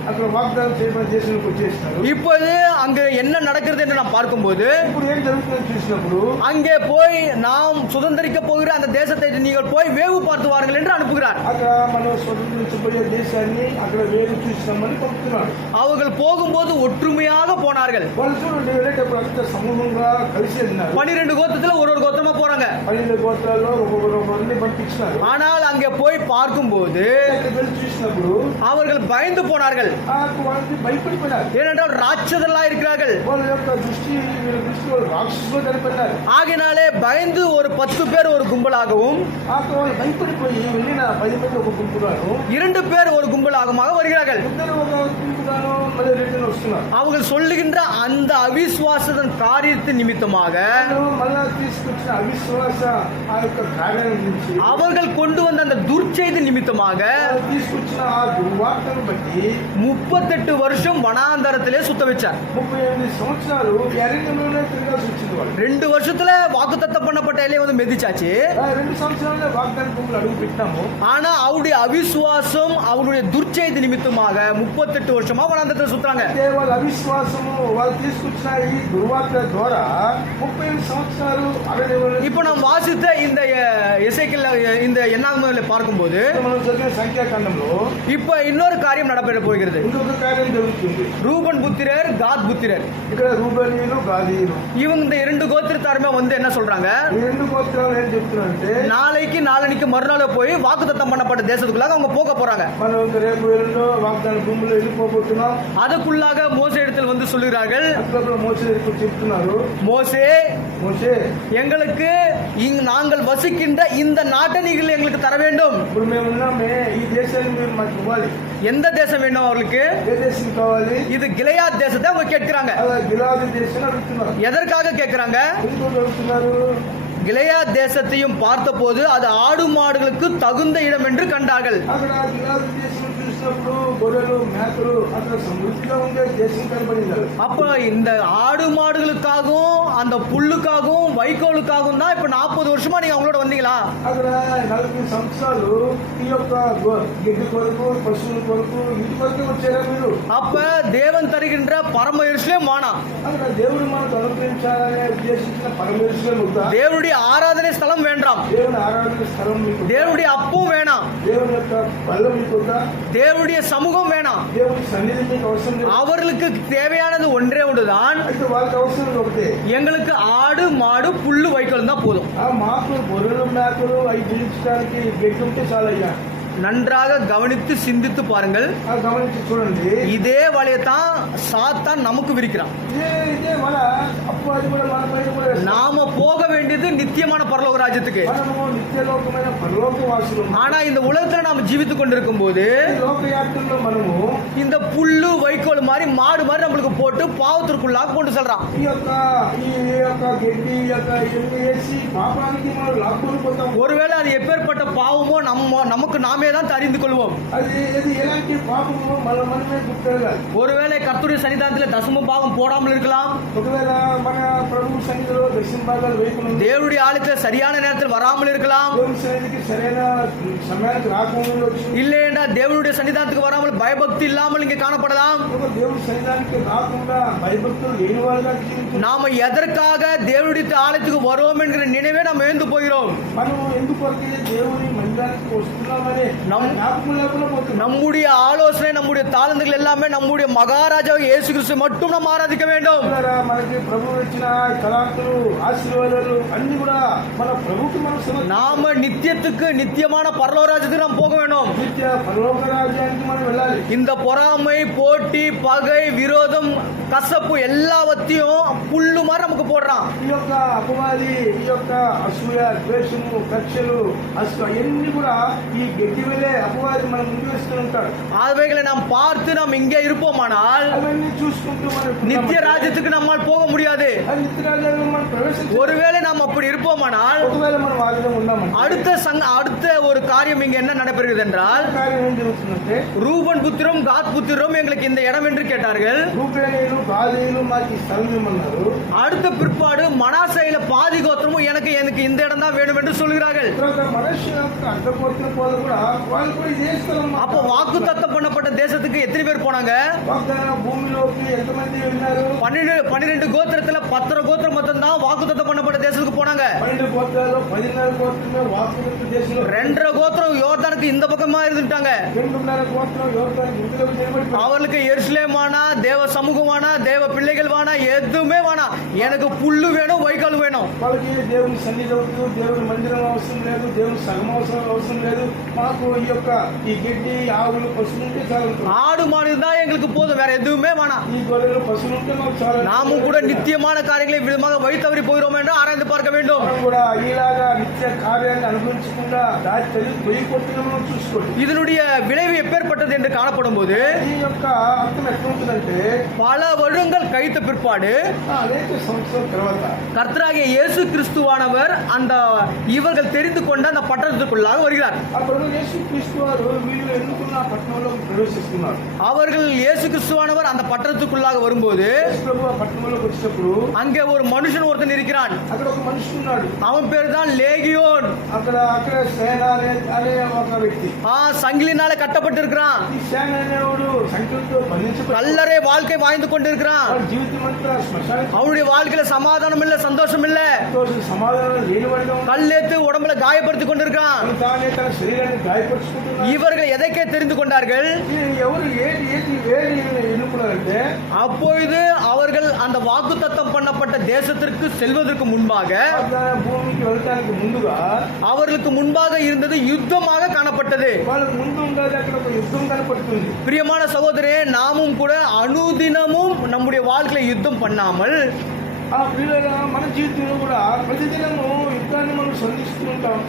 అక్కడ వాగ్దానం చేయబడిన దేశంలోకి వచ్చేసినారు. இப்போது அங்க என்ன நடக்கிறது என்று நாம் பார்க்கும்போது ఇప్పుడు ఏం జరుగుతుందో చూసినప్పుడు அங்கே போய் நாம் சுதந்திரிக்க போகிற அந்த தேசத்தை நீங்கள் போய் வேவு பார்த்து வாருங்கள் என்று அனுப்புகிறார். అక్కడ మనం స్వతంత్రించబోయే దేశాన్ని అక్కడ వేరు చూసినామని పంపుతున్నాడు. அவர்கள் போகும்போது ஒற்றுமையாக போனார்கள். వాళ్ళు చూడండి, వెళ్ళేటప్పుడు అంత సమూహంగా కలిసి వెళ్ళినారు. 12 கோத்திரத்துல ஒரு கோத்திரமா போறாங்க. 12 గోత్రాల్లో ఒక్కొక్కరిని పంపించినారు. ஆனால் அங்கே போய் பார்க்கும்போது అక్కడికి వెళ్ళి చూసినప్పుడు அவர்கள் பயந்து போனார்கள். వాళ్ళకి భయపడిపోయినారు. ஏனென்றால் ராட்சதர்களா இருக்கிறார்கள். వాళ్ళ యొక్క వీళ్ళ దృష్టిలో రాక్షసులు కనిపెట్టారు. ஆகினாலே பயந்து ஒரு 10 பேர் ஒரு கும்பலாகவும் వాళ్ళు భయపడిపోయి వెళ్ళిన 10 మంది ఒక గుంపుగాను, 2 பேர் ஒரு கும்பலாகவும் வருகிறார்கள். ఇద్దరు ఒక గుంపుగాను మళ్ళీ రిటర్న్ వస్తున్నారు. அவர்கள் சொல்லுகிற வருகின்ற அந்த அவிசுவாசத்தின் காரியத்தின் நிமித்தமாக మళ్ళా తీసుకొచ్చిన అవిశ్వాస ఆ యొక్క కార్యాల నుంచి அவர்கள் கொண்டு வந்த அந்த துர்ச்செய்தி நிமித்தமாக వాళ్ళు తీసుకొచ్చిన ఆ దుర్వార్తను బట్టి 38 வருஷம் వనాந்தரத்திலே சுத்த வச்சார். 38 సంవత్సరాలు ఈ అరణ్యంలోనే తిరగాల్సి వచ్చింది వాళ్ళు. 2 வருஷத்துல வாக்குத்தத்தம் பண்ணப்பட்ட எல்லை வந்து மெதிச்சாச்சு. 2 సంవత్సరాలే వాగ్దాన భూములు అడుగు పెట్టాము. ஆனா அவருடைய அவிசுவாசம் அவருடைய துர்ச்செய்தி நிமித்தமாக 38 வருஷமா வனாந்தரத்துல சுத்துறாங்க. వాళ్ళ అవిశ్వాసము వాళ్ళు తీసుకొచ్చిన ఈ దుర్వార్త ద్వారా 38 సంవత్సరాలు అరణ్యంలో. இப்போ நாம் வாசித்த இந்த எசேக்கியேல் இந்த என்னாகமத்திலே பார்க்கும்போது మనం చదివిన సంఖ్యాకాండంలో இப்போ இன்னொரு காரியம் நடைபெற போகிறது. ఇంకొక కార్యం జరుగుతుంది. ரூபன் புத்திரர், காத் புத்திரர், ఇక్కడ రూబేనీయులు గాదీయులు இவங்க இந்த 2 கோத்திரத்தாருமே வந்து என்ன சொல்றாங்க, ఈ రెండు గోత్రాలు ఏం చెప్తున్నారంటే நாளைக்கு நாளன்னைக்கு மறுநாள் போய் வாக்குத்தத்தம் பண்ணப்பட்ட தேசத்துக்குள்ளாக அவங்க போக போறாங்க. మనం ఇంక రేపు ఎల్లుండో వాగ్దాన భూములు వెళ్ళిపోబోతున్నాం. அதுக்குள்ளாக மோசே இடத்தில் வந்து சொல்லுகிறார்கள், అక్కడ మోసే చెప్తున్నారు, மோசே మోసే எங்களுக்கு நாங்கள் வசிக்கின்ற இந்த நாட்டை நீங்கள் எங்களுக்கு தர வேண்டும். ఇప్పుడు మేము ఉన్నామే ఈ దేశాన్ని మీరు మాకు ఇవ్వాలి. எந்த தேசம் வேணும் அவர்களுக்கு? ఏ దేశం కావాలి? இது கிளையாத் தேசத்தை அவங்க கேட்கிறாங்க. అలా గిలాది దేశం అడుగుతున్నారు. எதற்காக கேட்கிறாங்க? ఎందుకు అడుగుతున్నారు? கிளையாத் தேசத்தையும் பார்த்தபோது அது ஆடு மாடுகளுக்கு தகுந்த இடம் என்று கண்டார்கள். అక్కడ గిలాది దేశం చూసినప్పుడు గొర్రెలు మేకలు అక్కడ సమృద్ధిగా ఉండే దేశం కనబడింది. அப்ப இந்த ஆடு மாடுகளுக்காகவும் அந்த புல்லுக்காகவும் வைக்கோலுக்காகவும் தான் இப்ப 40 வருஷமா நீங்க அவங்களோட வந்தீங்களா? అక్కడ 40 సంవత్సరాలు ఈ యొక్క గడ్డి కొరకు పశువుల కొరకు ఇంటి కొరకే వచ్చారా మీరు? அப்ப தேவன் தருகின்ற பரம எருசலேம் வானம், అక్కడ దేవుడు మనకు అనుగ్రహించాలనే ఉద్దేశించిన పరమేశ్వరం వద్ద தேவனுடைய ஆராதனை ஸ்தலம் வேண்டாம், దేవుని ఆరాధన స్థలం మీకు, தேவனுடைய அப்பம் வேணாம், దేవుని యొక్క బల్ల మీకు వద్ద, தேவனுடைய சமூகம் வேணாம். దేవుని సన్నిధి మీకు అవసరం లేదు. அவர்களுக்கு தேவையானது ஒன்றே ஒன்றுதான், అయితే వాళ్ళకి అవసరం ఒకటే, எங்களுக்கு ஆடு மாடு புல்லு வைக்கோல் தான் போதும். ఆ మాకు గొర్రెలు మేకలు అవి జీవించడానికి గడ్డి ఉంటే చాలయ్యా. நன்றாக கவனித்து சிந்தித்து பாருங்கள். గమనించి చూడండి, இதே வலையத்தான் சாத்தான் நமக்கு விரிக்கிறான். ఇదే మన అప్పు అది కూడా మన పైన కూడా వేస్తాడు. நாம போக வேண்டியது நித்தியமான பரலோக ராஜ்யத்துக்கு. మనము నిత్యలోకమైన పరలోక వాసులు. ஆனா இந்த உலகத்துல நாம ஜீவித்துக் கொண்டிருக்கும் போது లోకయాత్రలో మనము இந்த புல்லு வைக்கோல் மாதிரி மாடு மாதிரி நம்மளுக்கு போட்டு பாவத்திற்குள்ளாக கொண்டு செல்றான். ఈ యొక్క గడ్డి ఈ యొక్క ఎన్ని వేసి పాపానికి మనం లాక్కొని పోతాం. ஒருவேளை அது எப்பேற்பட்ட பாவமோ நமக்கு நாமே தான் அறிந்து கொள்வோம். అది ఎలాంటి పాపము మనమే గుర్తెరగాలి. ஒருவேளை கர்த்தருடைய சன்னிதானத்துல தசம பாகம் போடாமல் இருக்கலாம், ఒకవేళ మన ప్రభు సన్నిధిలో దక్షిణ భాగాలు వేయకుండా, தேவனுடைய ஆலயத்துல சரியான நேரத்தில் வராமல் இருக்கலாம், దేవుని సన్నిధికి సరైన సమయానికి రాకుండా, இல்லைன்னா தேவனுடைய சன்னிதானத்துக்கு வராமல் பயபக்தி இல்லாமல் இங்கே காணப்படலாம். దేవుని సన్నిధానికి రాకుండా భయభక్తులు లేని వాళ్ళగా జీవించాలి. நாம எதற்காக தேவனுடைய ஆலயத்துக்கு வரோம் என்கிற நினைவே நாம் எழுந்து போகிறோம். మనం ఎందుకొరకే దేవుని మందిరానికి వస్తున్నామని జ్ఞాపకం లేకుండా పోతున్నాం. நம்முடைய ஆலோசனை, நம்முடைய தாளந்துகள் எல்லாமே நம்முடைய மகாராஜா இயேசு கிறிஸ்து மட்டும் நாம் ஆராதிக்க வேண்டும். మనకి ప్రభు ఇచ్చిన తలాంతులు ఆశీర్వాదాలు అన్ని కూడా మన ప్రభుకి మనం நாம நித்தியத்துக்கு நித்தியமான பரலோக ராஜ்யத்துக்கு நாம் போக வேண்டும். నిత్య పరలోక రాజ్యానికి మనం వెళ్ళాలి. இந்த பொறாமை, போட்டி, பகை, விரோதம், கசப்பு எல்லாவற்றையும் புல்லு மாதிரி நமக்கு போடுறான். ఈ యొక్క అపవాది, ఈ యొక్క అసూయ, ద్వేషము, కక్షలు, అన్ని కూడా ఈ గడ్డి వెళ్ళే అపవాది మనం ముందు వేస్తూ ఉంటాడు. அவைகளை நாம் பார்த்து நாம் இங்கே இருப்போமானால் అవన్నీ చూసుకుంటూ మనం நித்திய ராஜ்யத்துக்கு நம்மால் போக முடியாது. నిత్య రాజ్యాన్ని మనం ప్రవేశించాలి. ஒருவேளை நாம் அப்படி இருப்போமானால் ఒకవేళ మనం ఆ విధంగా ఉన్నామంటే அடுத்த ஒரு காரியம் இங்க என்ன நடைபெறுகிறது என்றால், కార్యం ఏం జరుగుతుందంటే, ரூபன் புத்திரம், காத் புத்திரம் எங்களுக்கு இந்த இடம் என்று கேட்டார்கள். రూపేణీయులు గాదీయులు మాకు ఈ స్థలం ఇమ్మన్నారు. அடுத்த பிற்பாடு மனாசையில பாதி கோத்திரமும் எனக்கு இந்த இடம் தான் வேணும் என்று சொல்கிறார்கள். తర్వాత మనుష్య అడ్డపోతున్న వాళ్ళు కూడా ఇదే స్థలం. அப்போ வாக்கு தத்தம் பண்ணப்பட்ட தேசத்துக்கு எத்தனை பேர் போனாங்க? వాగ్దాన భూమిలోకి ఎంతమంది వెళ్ళారు? 12 கோத்திரத்துல 10 கோத்திரம் மொத்தம் தான் வாக்கு தத்தம் பண்ணப்பட்ட தேசத்துக்கு போனாங்க. 12 గోత్రాలు 14 గోత్రమే వాగ్దాన దేశంలో, 2 கோத்திரம் யோர்தானுக்கு இந்த பக்கமா இருந்துட்டாங்க. 2.5 గోత్రం యోర్దాను గుంటలోకి నిలబడి அவர்களுக்கு எருசலேம் வானா, தேவ சமூகம் வானா, தேவ பிள்ளைகள் வானா, எதுவுமே வானா, எனக்கு புல்லு வேணும், வைக்கோல் வேணும். వాళ్ళకి దేవుని సన్నిధి అవసరం, దేవుని మందిరం అవసరం లేదు, దేవుని సగం అవసరం లేదు. మాకు ఈ గడ్డి, ఆవులు, పశువులు ఉంటే చాలు. ஆடு மாடு தான் எங்களுக்கு போதும், வேற எதுவுமே வேணாம். ఈ గొర్రెలు, పశువులు ఉంటే మాకు చాలు. நாமும் கூட நித்தியமான காரியங்களை விதமாக வழி தவறி போகிறோம் என்று ஆராய்ந்து பார்க்க வேண்டும். வேண்டும். మనం కూడా ఇలాగా నిత్య కార్యాన్ని అనుభవించకుండా దాని తొలి కొట్టిన మనం చూసుకోండి. இதனுடைய விளைவு எப்பேற்பட்டது என்று காணப்படும் போது ఈ యొక్క అర్థం ఎట్లా ఉంటుందంటే பல வருடங்கள் கழித்த பிற்பாடு అనేక సంవత్సరాల తర్వాత கர்த்தராகிய இயேசு கிறிஸ்துவானவர் அந்த இவர்கள் தெரிந்து கொண்ட அந்த பட்டணத்துக்குள்ளாக வருகிறார். అప్పుడు యేసు క్రీస్తు వారు వీళ్ళు ఎన్నుకున్న పట్టణంలో ప్రవేశిస్తున్నారు. அவர்கள் இயேசு கிறிஸ்துவானவர் அந்த பட்டணத்துக்குள்ளாக வரும்போது యేసు ప్రభు ఆ పట్టణంలోకి వచ్చినప్పుడు அங்கே ஒரு மனுஷன் ஒருத்தன் இருக்கிறான். అక్కడ ఒక మనిషి ఉన్నాడు. அவன் பேர் தான் லேகியோன். అక్కడ సేన అనే ఒక వ్యక్తి சங்கிலினால கட்டப்பட்டு இருக்கிறான். ఈ సేన అనేవాడు సంఖ్యలతో బంధించబడి கல்லறை வாழ்க்கை வாழ்ந்து கொண்டிருக்கிறான். వాడి జీవితం అంతా శ్మశానం. அவனுடைய வாழ்க்கையில சமாதானம் இல்ல, சந்தோஷம் இல்ல. సమాధానం లేనివాడు கல்லேத்து உடம்புல காயப்படுத்தி கொண்டிருக்கான். తానే తన శరీరాన్ని గాయపరుచుకుంటున్నాడు. இவர்கள் எதைக்கே தெரிந்து கொண்டார்கள்? ఎవరు ఏది ఎన్నుకున్నారంటే அப்பொழுது அவர்கள் அந்த வாக்குத்தத்தம் பண்ணப்பட்ட தேசத்திற்கு செல்வதற்கு முன்பாக భూమికి వెళ్ళడానికి ముందుగా அவர்களுக்கு முன்பாக இருந்தது யுத்தமாக காணப்பட்டது. వాళ్ళకు ముందు ఉండేది అక్కడ ఒక యుద్ధం కనపడుతుంది. பிரியமான சகோதரே, நாமும் கூட அனுதினமும் நம்முடைய வாழ்க்கையில யுத்தம் பண்ணாமல் ఆ ప్రియుల మన జీవితంలో కూడా ప్రతిదినము యుద్ధాన్ని మనం సంధిస్తూ ఉంటాం.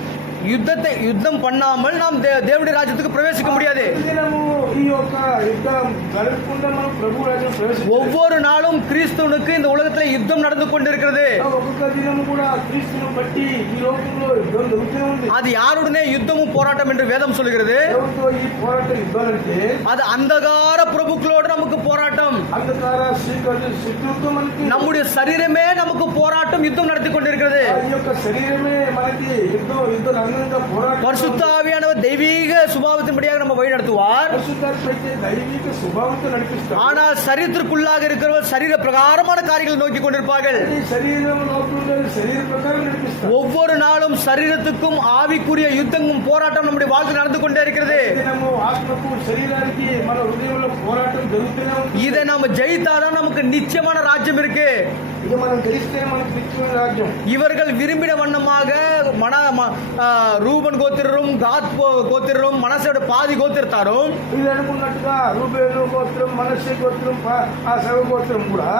யுத்தம் பண்ணாமல் நாம் தேவனுடைய ராஜ்யத்துக்கு பிரவேசிக்க முடியாது. ప్రతిదినము ఈ యొక్క యుద్ధం జరగకుండా మనం ప్రభు రాజ్యం ప్రవేశించాలి. ஒவ்வொரு நாளும் கிறிஸ்துவனுக்கு இந்த உலகத்துல யுத்தம் நடந்து கொண்டிருக்கிறது. ఒక్కొక్క దినము కూడా క్రీస్తును బట్టి ఈ లోకంలో యుద్ధం జరుగుతూనే ఉంది. அது யாருடனே யுத்தமும் போராட்டம் என்று வேதம் சொல்கிறது. ఎవరితో ఈ పోరాటం యుద్ధాలంటే அது அந்தகார பிரபுக்களோடு நமக்கு போராட்டம். అంధకార శత్రువుతో మనకి நம்முடைய சரீரமே நமக்கு போராட்டம், யுத்தம் நடத்தி கொண்டிருக்கிறது. ఈ యొక్క శరీరమే మనకి యుద్ధ రంగంగా పోరాటం. பரிசுத்த ஆவியானவர் தெய்வீக சுபாவத்தின்படியாக நம்ம வழி நடத்துவார். పరిశుద్ధాత్మైతే దైవిక స్వభావంతో నడిపిస్తారు. ஆனால் சரீரத்திற்குள்ளாக இருக்கிறவர் சரீர பிரகாரமான காரியங்களை நோக்கி கொண்டிருப்பார்கள். ఈ శరీరం లోపల శరీర ప్రకారం నడిపిస్తారు. ஒவ்வொரு நாளும் சரீரத்துக்கும் ஆவிக்குரிய யுத்தமும் போராட்டம் நம்முடைய வாழ்க்கை நடந்து கொண்டே இருக்கிறது. దినము ఆత్మకు శరీరానికి మన హృదయంలో పోరాటం జరుగుతూనే ఉంది. இதை நம்ம ஜெயித்தாதான் நமக்கு நிச்சயமான ராஜ்யம் இருக்கு. ఇది మనం తెలిస్తే మనకు నిత్యమైన రాజ్యం. இவர்கள் விரும்பின வண்ணமாக ரூபன் கோத்திரரும் காத் கோத்திரரும் மனசோட பாதி கோத்திரத்தாரும் ఇది అనుకున్నట్టుగా రూబేలు గోత్రం, మనష్షే గోత్రం, ఆ సర్వ గోత్రం కూడా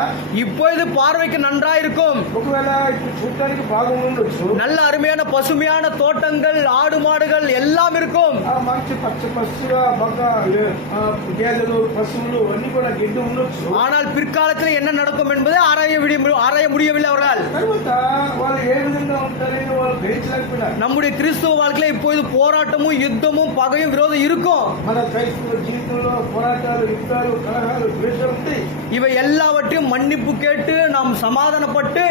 இப்பொழுது பார்வைக்கு நன்றாயிருக்கும். ఒకవేళ ఇప్పుడు చూడటానికి బాగా ఉండొచ్చు. நல்ல அருமையான பசுமையான தோட்டங்கள், ஆடு மாடுகள் எல்லாம் இருக்கும். ఆ మంచి పచ్చిగా బాగా గేదెలు, పశువులు అన్ని కూడా గడ్డి ఉండొచ్చు. ஆனால் பிற்காலத்தில் என்ன நடக்கும் என்பதை ஆராய முடியவில்லை அவரால். తర్వాత వాళ్ళు ఏ విధంగా ఉంటారని వాళ్ళు గ్రహించలేకపోయినారు. நம்முடைய கிறிஸ்துவ வாழ்க்கையில இப்பொழுது போராட்டமும் யுத்தமும் பகையும் விரோதம் இருக்கும். మన క్రైస్తవ జీవితంలో పోరాటాలు, యుద్ధాలు, కలహాలు, ద్వేషాలు ఉంటాయి. இவை எல்லாவற்றையும் மன்னிப்பு கேட்டு நாம் சமாதானப்பட்டு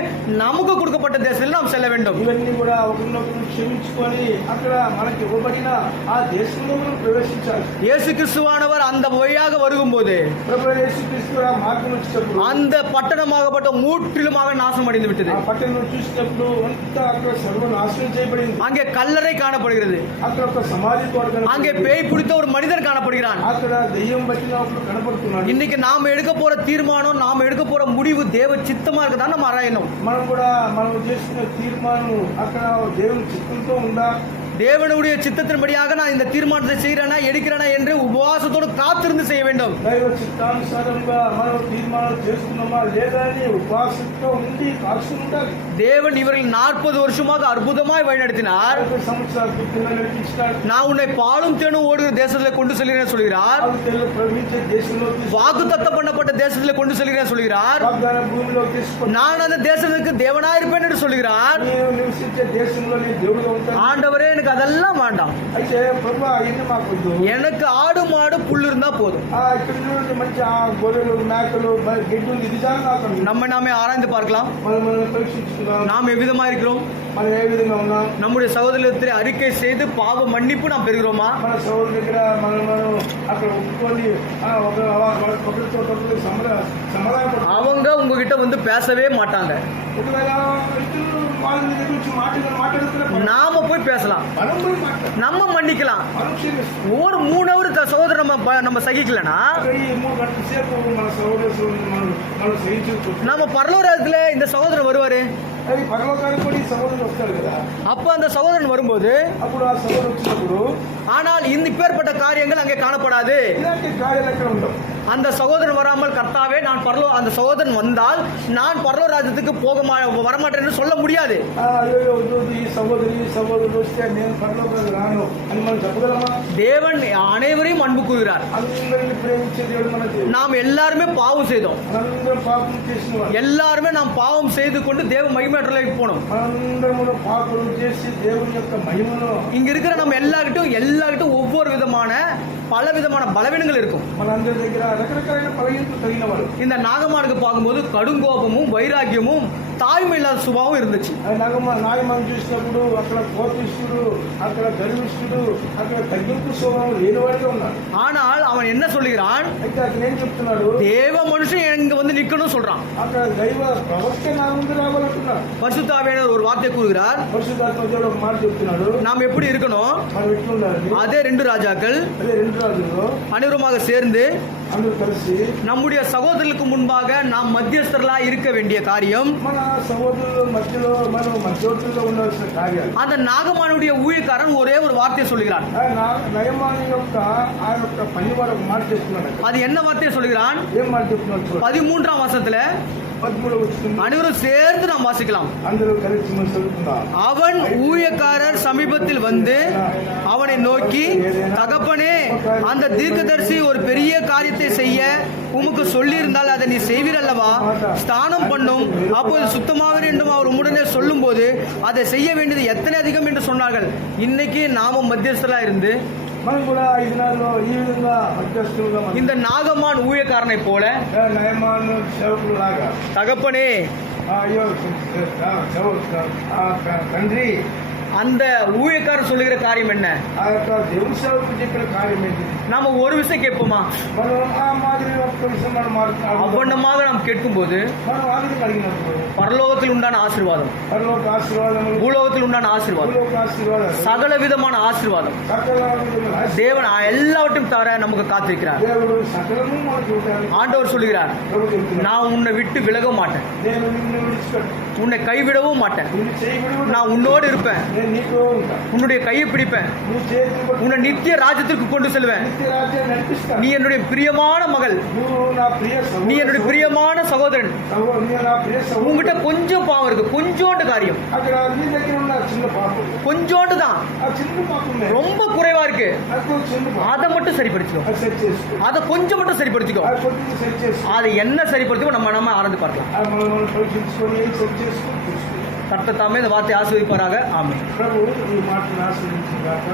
நமக்கு கொடுக்கப்பட்ட தேசத்தில் நாம் செல்ல வேண்டும். ఇవన్నీ కూడా ఒకరినొకరు క్షమించుకొని అక్కడ మనకి ఇవ్వబడిన ఆ దేశంలో మనం ప్రవేశించాలి. இயேசு கிறிஸ்துவானவர் அந்த வழியாக வரும்போது ప్రభు యేసుక్రీస్తు ఆ మార్గం వచ్చినప్పుడు அந்த பட்டணமாகப்பட்ட முற்றிலுமாக நாசம் அடைந்து விட்டது. ఆ పట్టణం చూసినప్పుడు అంతా అక్కడ సర్వనాశనం చేయబడింది. அங்கே கல்லறை காணப்படுகிறது. అక్కడ ఒక సమాధి తోట அங்கே కనపడుతుంది. பேய் பிடித்த ஒரு மனிதர் காணப்படுகிறான். అక్కడ దెయ్యం పట్టిన ఒకడు కనపడుతున్నాడు. இன்னைக்கு நாம எடுக்க போற தீர்மானம், நாம எடுக்க போற முடிவு தேவ சித்தமா இருக்குதான் நம்ம ஆராயணும். మనం చేసుకున్న తీర్మానం అక్కడ దేవుని చిత్తంతో ఉందా? தேவனுடைய சித்தத்தின்படியாக நான் இந்த தீர்மானத்தை செய்கிறேனா எடுக்கிறேனா என்று உபவாசத்தோடு காத்திருந்து செய்ய வேண்டும். దైవ చిత్తానుసారంగా మనం తీర్మానం చేసుకున్నామా లేదా అని ఉపవాసంతో ఉండి కాచుకుంటారు. தேவன் இவர்கள் 40 வருஷமாக அற்புதமாய் வழிநடத்தினார். 40 సంవత్సరాలు పిల్లలు నడిపించారు. நான் உன்னை பாலும் தேனும் ஓடுகிற தேசத்தில் கொண்டு செல்கிறேன் சொல்கிறார். ప్రవహించే దేశంలో வாக்குத்தத்தம் பண்ணப்பட்ட தேசத்தில் கொண்டு செல்கிறேன் சொல்கிறார். వాగ్దాన భూమిలో తీసుకొని நான் அந்த தேசத்துக்கு தேவனாய் இருப்பேன் என்று சொல்கிறார். నేను నివసించే దేశంలో నేను దేవుడిగా ఉంటాను. ஆண்டவரே, எனக்கு அதெல்லாம் வேண்டாம். అయితే ప్రభు అవన్నీ మాకొద్దు. எனக்கு ஆடு மாடு புல் இருந்தா போதும். ఇక్కడ చూడండి మంచి ఆ గొర్రెలు, మేకలు, గెడ్డలు ఇది చాలు నాకు. நம்ம நாமே ஆராய்ந்து பார்க்கலாம். మనం పరీక్షించుకున్నాం. நாம் எவ்விதமா இருக்கிறோம்? మనం ఏ విధంగా ఉన్నాం? நம்முடைய சகோதரத்தை அறிக்கை செய்து பாவ மன்னிப்பு நாம் பெறுகிறோமா? మన సోదరు దగ్గర మనం అక్కడ ఒప్పుకొని ఒకరితో ఒకరికి సమాధానం அவங்க உங்ககிட்ட வந்து பேசவே மாட்டாங்க. ఒకవేళ ఇతరులు వాళ్ళ దగ్గర నుంచి మాట్లాడుతున్నారు, நாம போய் பேசலாம், మనం పోయి మాట్లాడాలి, நம்ம மன்னிக்கலாம். మనం క్షమిస్తాం. ஒரு 3 ஹவர் சகோதரர் நம்ம சகிக்கலனா ఈ 3 గంటల సేపు మన సహోదరులు మనం సహించుకుంటాం. நம்ம பரலோகத்துல இந்த சகோதரர் வருவாரு. అది పరలోకానికి కూడా ఈ సహోదరుడు వస్తాడు కదా. அப்ப அந்த సహోదరன் வரும்போது అప్పుడు ఆ సహోదరుడు వచ్చినప్పుడు ஆனால் இந்த இப்பேற்பட்ட காரியங்கள் அங்கே காணப்படாது. ఇలాంటి కార్యాలు ఎక్కడ ఉండవు. அந்த சகோதரன் வராமல் கர்த்தாவே நான் அந்த சகோதரன் வந்தால் நான் பரலோ ராஜ்யத்துக்கு வரமாட்டேன் என்று சொல்ல முடியாது. అయ్యో ఈ సహోదరుడు వస్తే నేను పరలోకానికి రాను అని మనం చెప్పగలమా? தேவன் அனைவரையும் அன்பு கூறுகிறார். అందరిని ప్రేమించే దేవుడు మన దేవుడు. நாம் எல்லாருமே பாவம் செய்தோம். మనందరం పాపం చేసిన వారు. எல்லாருமே நாம் பாவம் செய்து கொண்டு தேவ மகிமையற்றலைக்கு போனோம். మనందరము పాపం చేసి దేవుని యొక్క మహిమను இங்க இருக்கிற நம்ம எல்லார்கிட்டும் ஒவ்வொரு விதமான பல விதமான பலவீனங்கள் இருக்கும். మనందరి దగ్గర రకరకాల పలగింపు కలిగిన వారు. இந்த நாகமானுக்கு பார்க்கும்போது கடுங்கோபமும் வைராக்கியமும் தாய்மை இல்லாத சுபாவம் இருந்துச்சு. నాగమాను చూసినప్పుడు అక్కడ కోపిష్ఠుడు, అక్కడ గర్విష్ఠుడు, అక్కడ తగ్గింపు స్వభావం లేనివాడిగా ఉన్నాడు. ஆனால் அவன் என்ன சொல்லுகிறான்? అయితే అతను ఏం చెప్తున్నాడు? தேவ மனுஷன் இங்க வந்து நிக்கணும் சொல்றான். అక్కడ దైవ ప్రవక్త నా ముందు రావాలంటున్నాడు. பரிசுத்த ஆவியானவர் ஒரு வார்த்தை கூறுகிறார். పరిశుద్ధాత్మ దేవుడు ఒక మాట చెప్తున్నాడు. நாம் எப்படி இருக்கணும்? మనం ఎట్లుండాలి? அதே 2 ராஜாக்கள் అదే 2 రాజుల్లో அனைவருமாக சேர்ந்து అందరూ కలిసి நம்முடைய சகோதரர்களுக்கு முன்பாக நாம் மத்தியஸ்தர்களா இருக்க வேண்டிய காரியம், మన సహోదరుల మధ్యలో మనం మధ్యవర్తులుగా ఉండాల్సిన కార్యాలు. அந்த நாகமானுடைய ஊழியக்காரன் ஒரே ஒரு வார்த்தையை சொல்லுகிறான். నయమాని యొక్క ఆ యొక్క పనివాడు ఒక మాట చెప్తున్నాడు. அது என்ன வார்த்தையை சொல்லுகிறான்? ఏం మాట చెప్తున్నాడు చూడండి. 13ஆம் வசனத்துல 13 వచ్చింది. அனைவரும் சேர்ந்து நாம் வாசிக்கலாம். అందరూ కలిసి మనం చదువుకుందాం. அவன் ஊழியக்காரர் சமீபத்தில் வந்து அவனை நோக்கி, தகப்பனே, அந்த தீர்க்கதரிசி ஒரு பெரிய காரியத்தை செய்ய உமக்கு சொல்லியிருந்தால் அதை நீ செய்வீர் அல்லவா? ஸ்தானம் பண்ணும், அப்போது சுத்தமாவீர் என்றும் அவர் உம்முடனே சொல்லும் போது அதை செய்ய வேண்டியது எத்தனை அதிகம் என்று சொன்னார்கள். இன்னைக்கு நாமும் மத்தியஸ்தலா இருந்து మనం కూడా ఈ దినాల్లో ఈ విధంగా మధ్యస్థులుగా இந்த நாகமான் ஊழியக்காரனை போல నయమాను సేవకులు లాగా தகப்பனே, అయ్యో తండ్రి, அந்த ஊழியக்காரர் சொல்லுகிற காரியம் என்ன? ఆ యొక్క దేవుని సేవకులు చెప్పిన కార్యం ఏంటి? நாம ஒரு விஷயம் கேட்போமா? మనం ఆ మాదిరి ఒక్క విషయం మనం அவ்வண்ணமாக நாம் கேட்கும்போது మనం ఆదిని కలిగినప్పుడు பரலோகத்தில் உண்டான ஆசீர்வாதம், పరలోక ఆశీర్వాదములు, பூலோகத்தில் உண்டான ஆசீர்வாதம், భూలోక ఆశీర్వాదాలు, சகல விதமான ஆசீர்வாதம் సకల విధముల தேவன் எல்லாவற்றையும் தர நமக்கு காத்திருக்கிறார். దేవుడు సకలము మనకు ఇవ్వడానికి ஆண்டவர் சொல்லுகிறார், ప్రభు చెప్తున్నాడు. நான் உன்னை விட்டு விலக மாட்டேன், నేను నిన్ను విడిచిపెట్టను, உன்னை கைவிடவும் மாட்டேன், నిన్ను చేయబడి நான் உன்னோடு இருப்பேன், నేను నీతో ఉంటాను, உன்னுடைய கையை பிடிப்பேன், నువ్వు చేతిని పట్టుకొని உன்னை நித்திய ராஜ்யத்திற்கு கொண்டு செல்வேன், నిత్య రాజ్యాన్ని నడిపిస్తాను. நீ என்னுடைய பிரியமான மகள், నువ్వు నా ప్రియ நீ என்னுடைய பிரியமான சகோதரன், నువ్వు నా ప్రియ సహోదరుడు. உங்ககிட்ட கொஞ்சம் பாவம் இருக்கு, கொஞ்சோண்டு காரியம், అక్కడ నీ దగ్గర ఉన్న చిన్న పాపం, கொஞ்சோண்டு தான், ఆ చిన్న పాపం ரொம்ப குறைவா இருக்கு, అది చిన్న పాపం, அதை மட்டும் சரிப்படுத்திக்கோ, అది సరి చేసుకో, அதை கொஞ்சம் மட்டும் சரிப்படுத்திக்கோ. అది కొద్దిగా సరి చేసుకో. அதை என்ன சரிப்படுத்திக்கோ நம்ம ஆரம்பி பார்க்கலாம். అది మనం పరీక్షించుకొని ఏం సరి చేసుకొని చూసుకో. கர்த்தர் தாமே இந்த வார்த்தை ஆசீர்வதிப்பாராக. ஆமென். ప్రభు ఈ మాటను ఆశీర్వదించుగాక.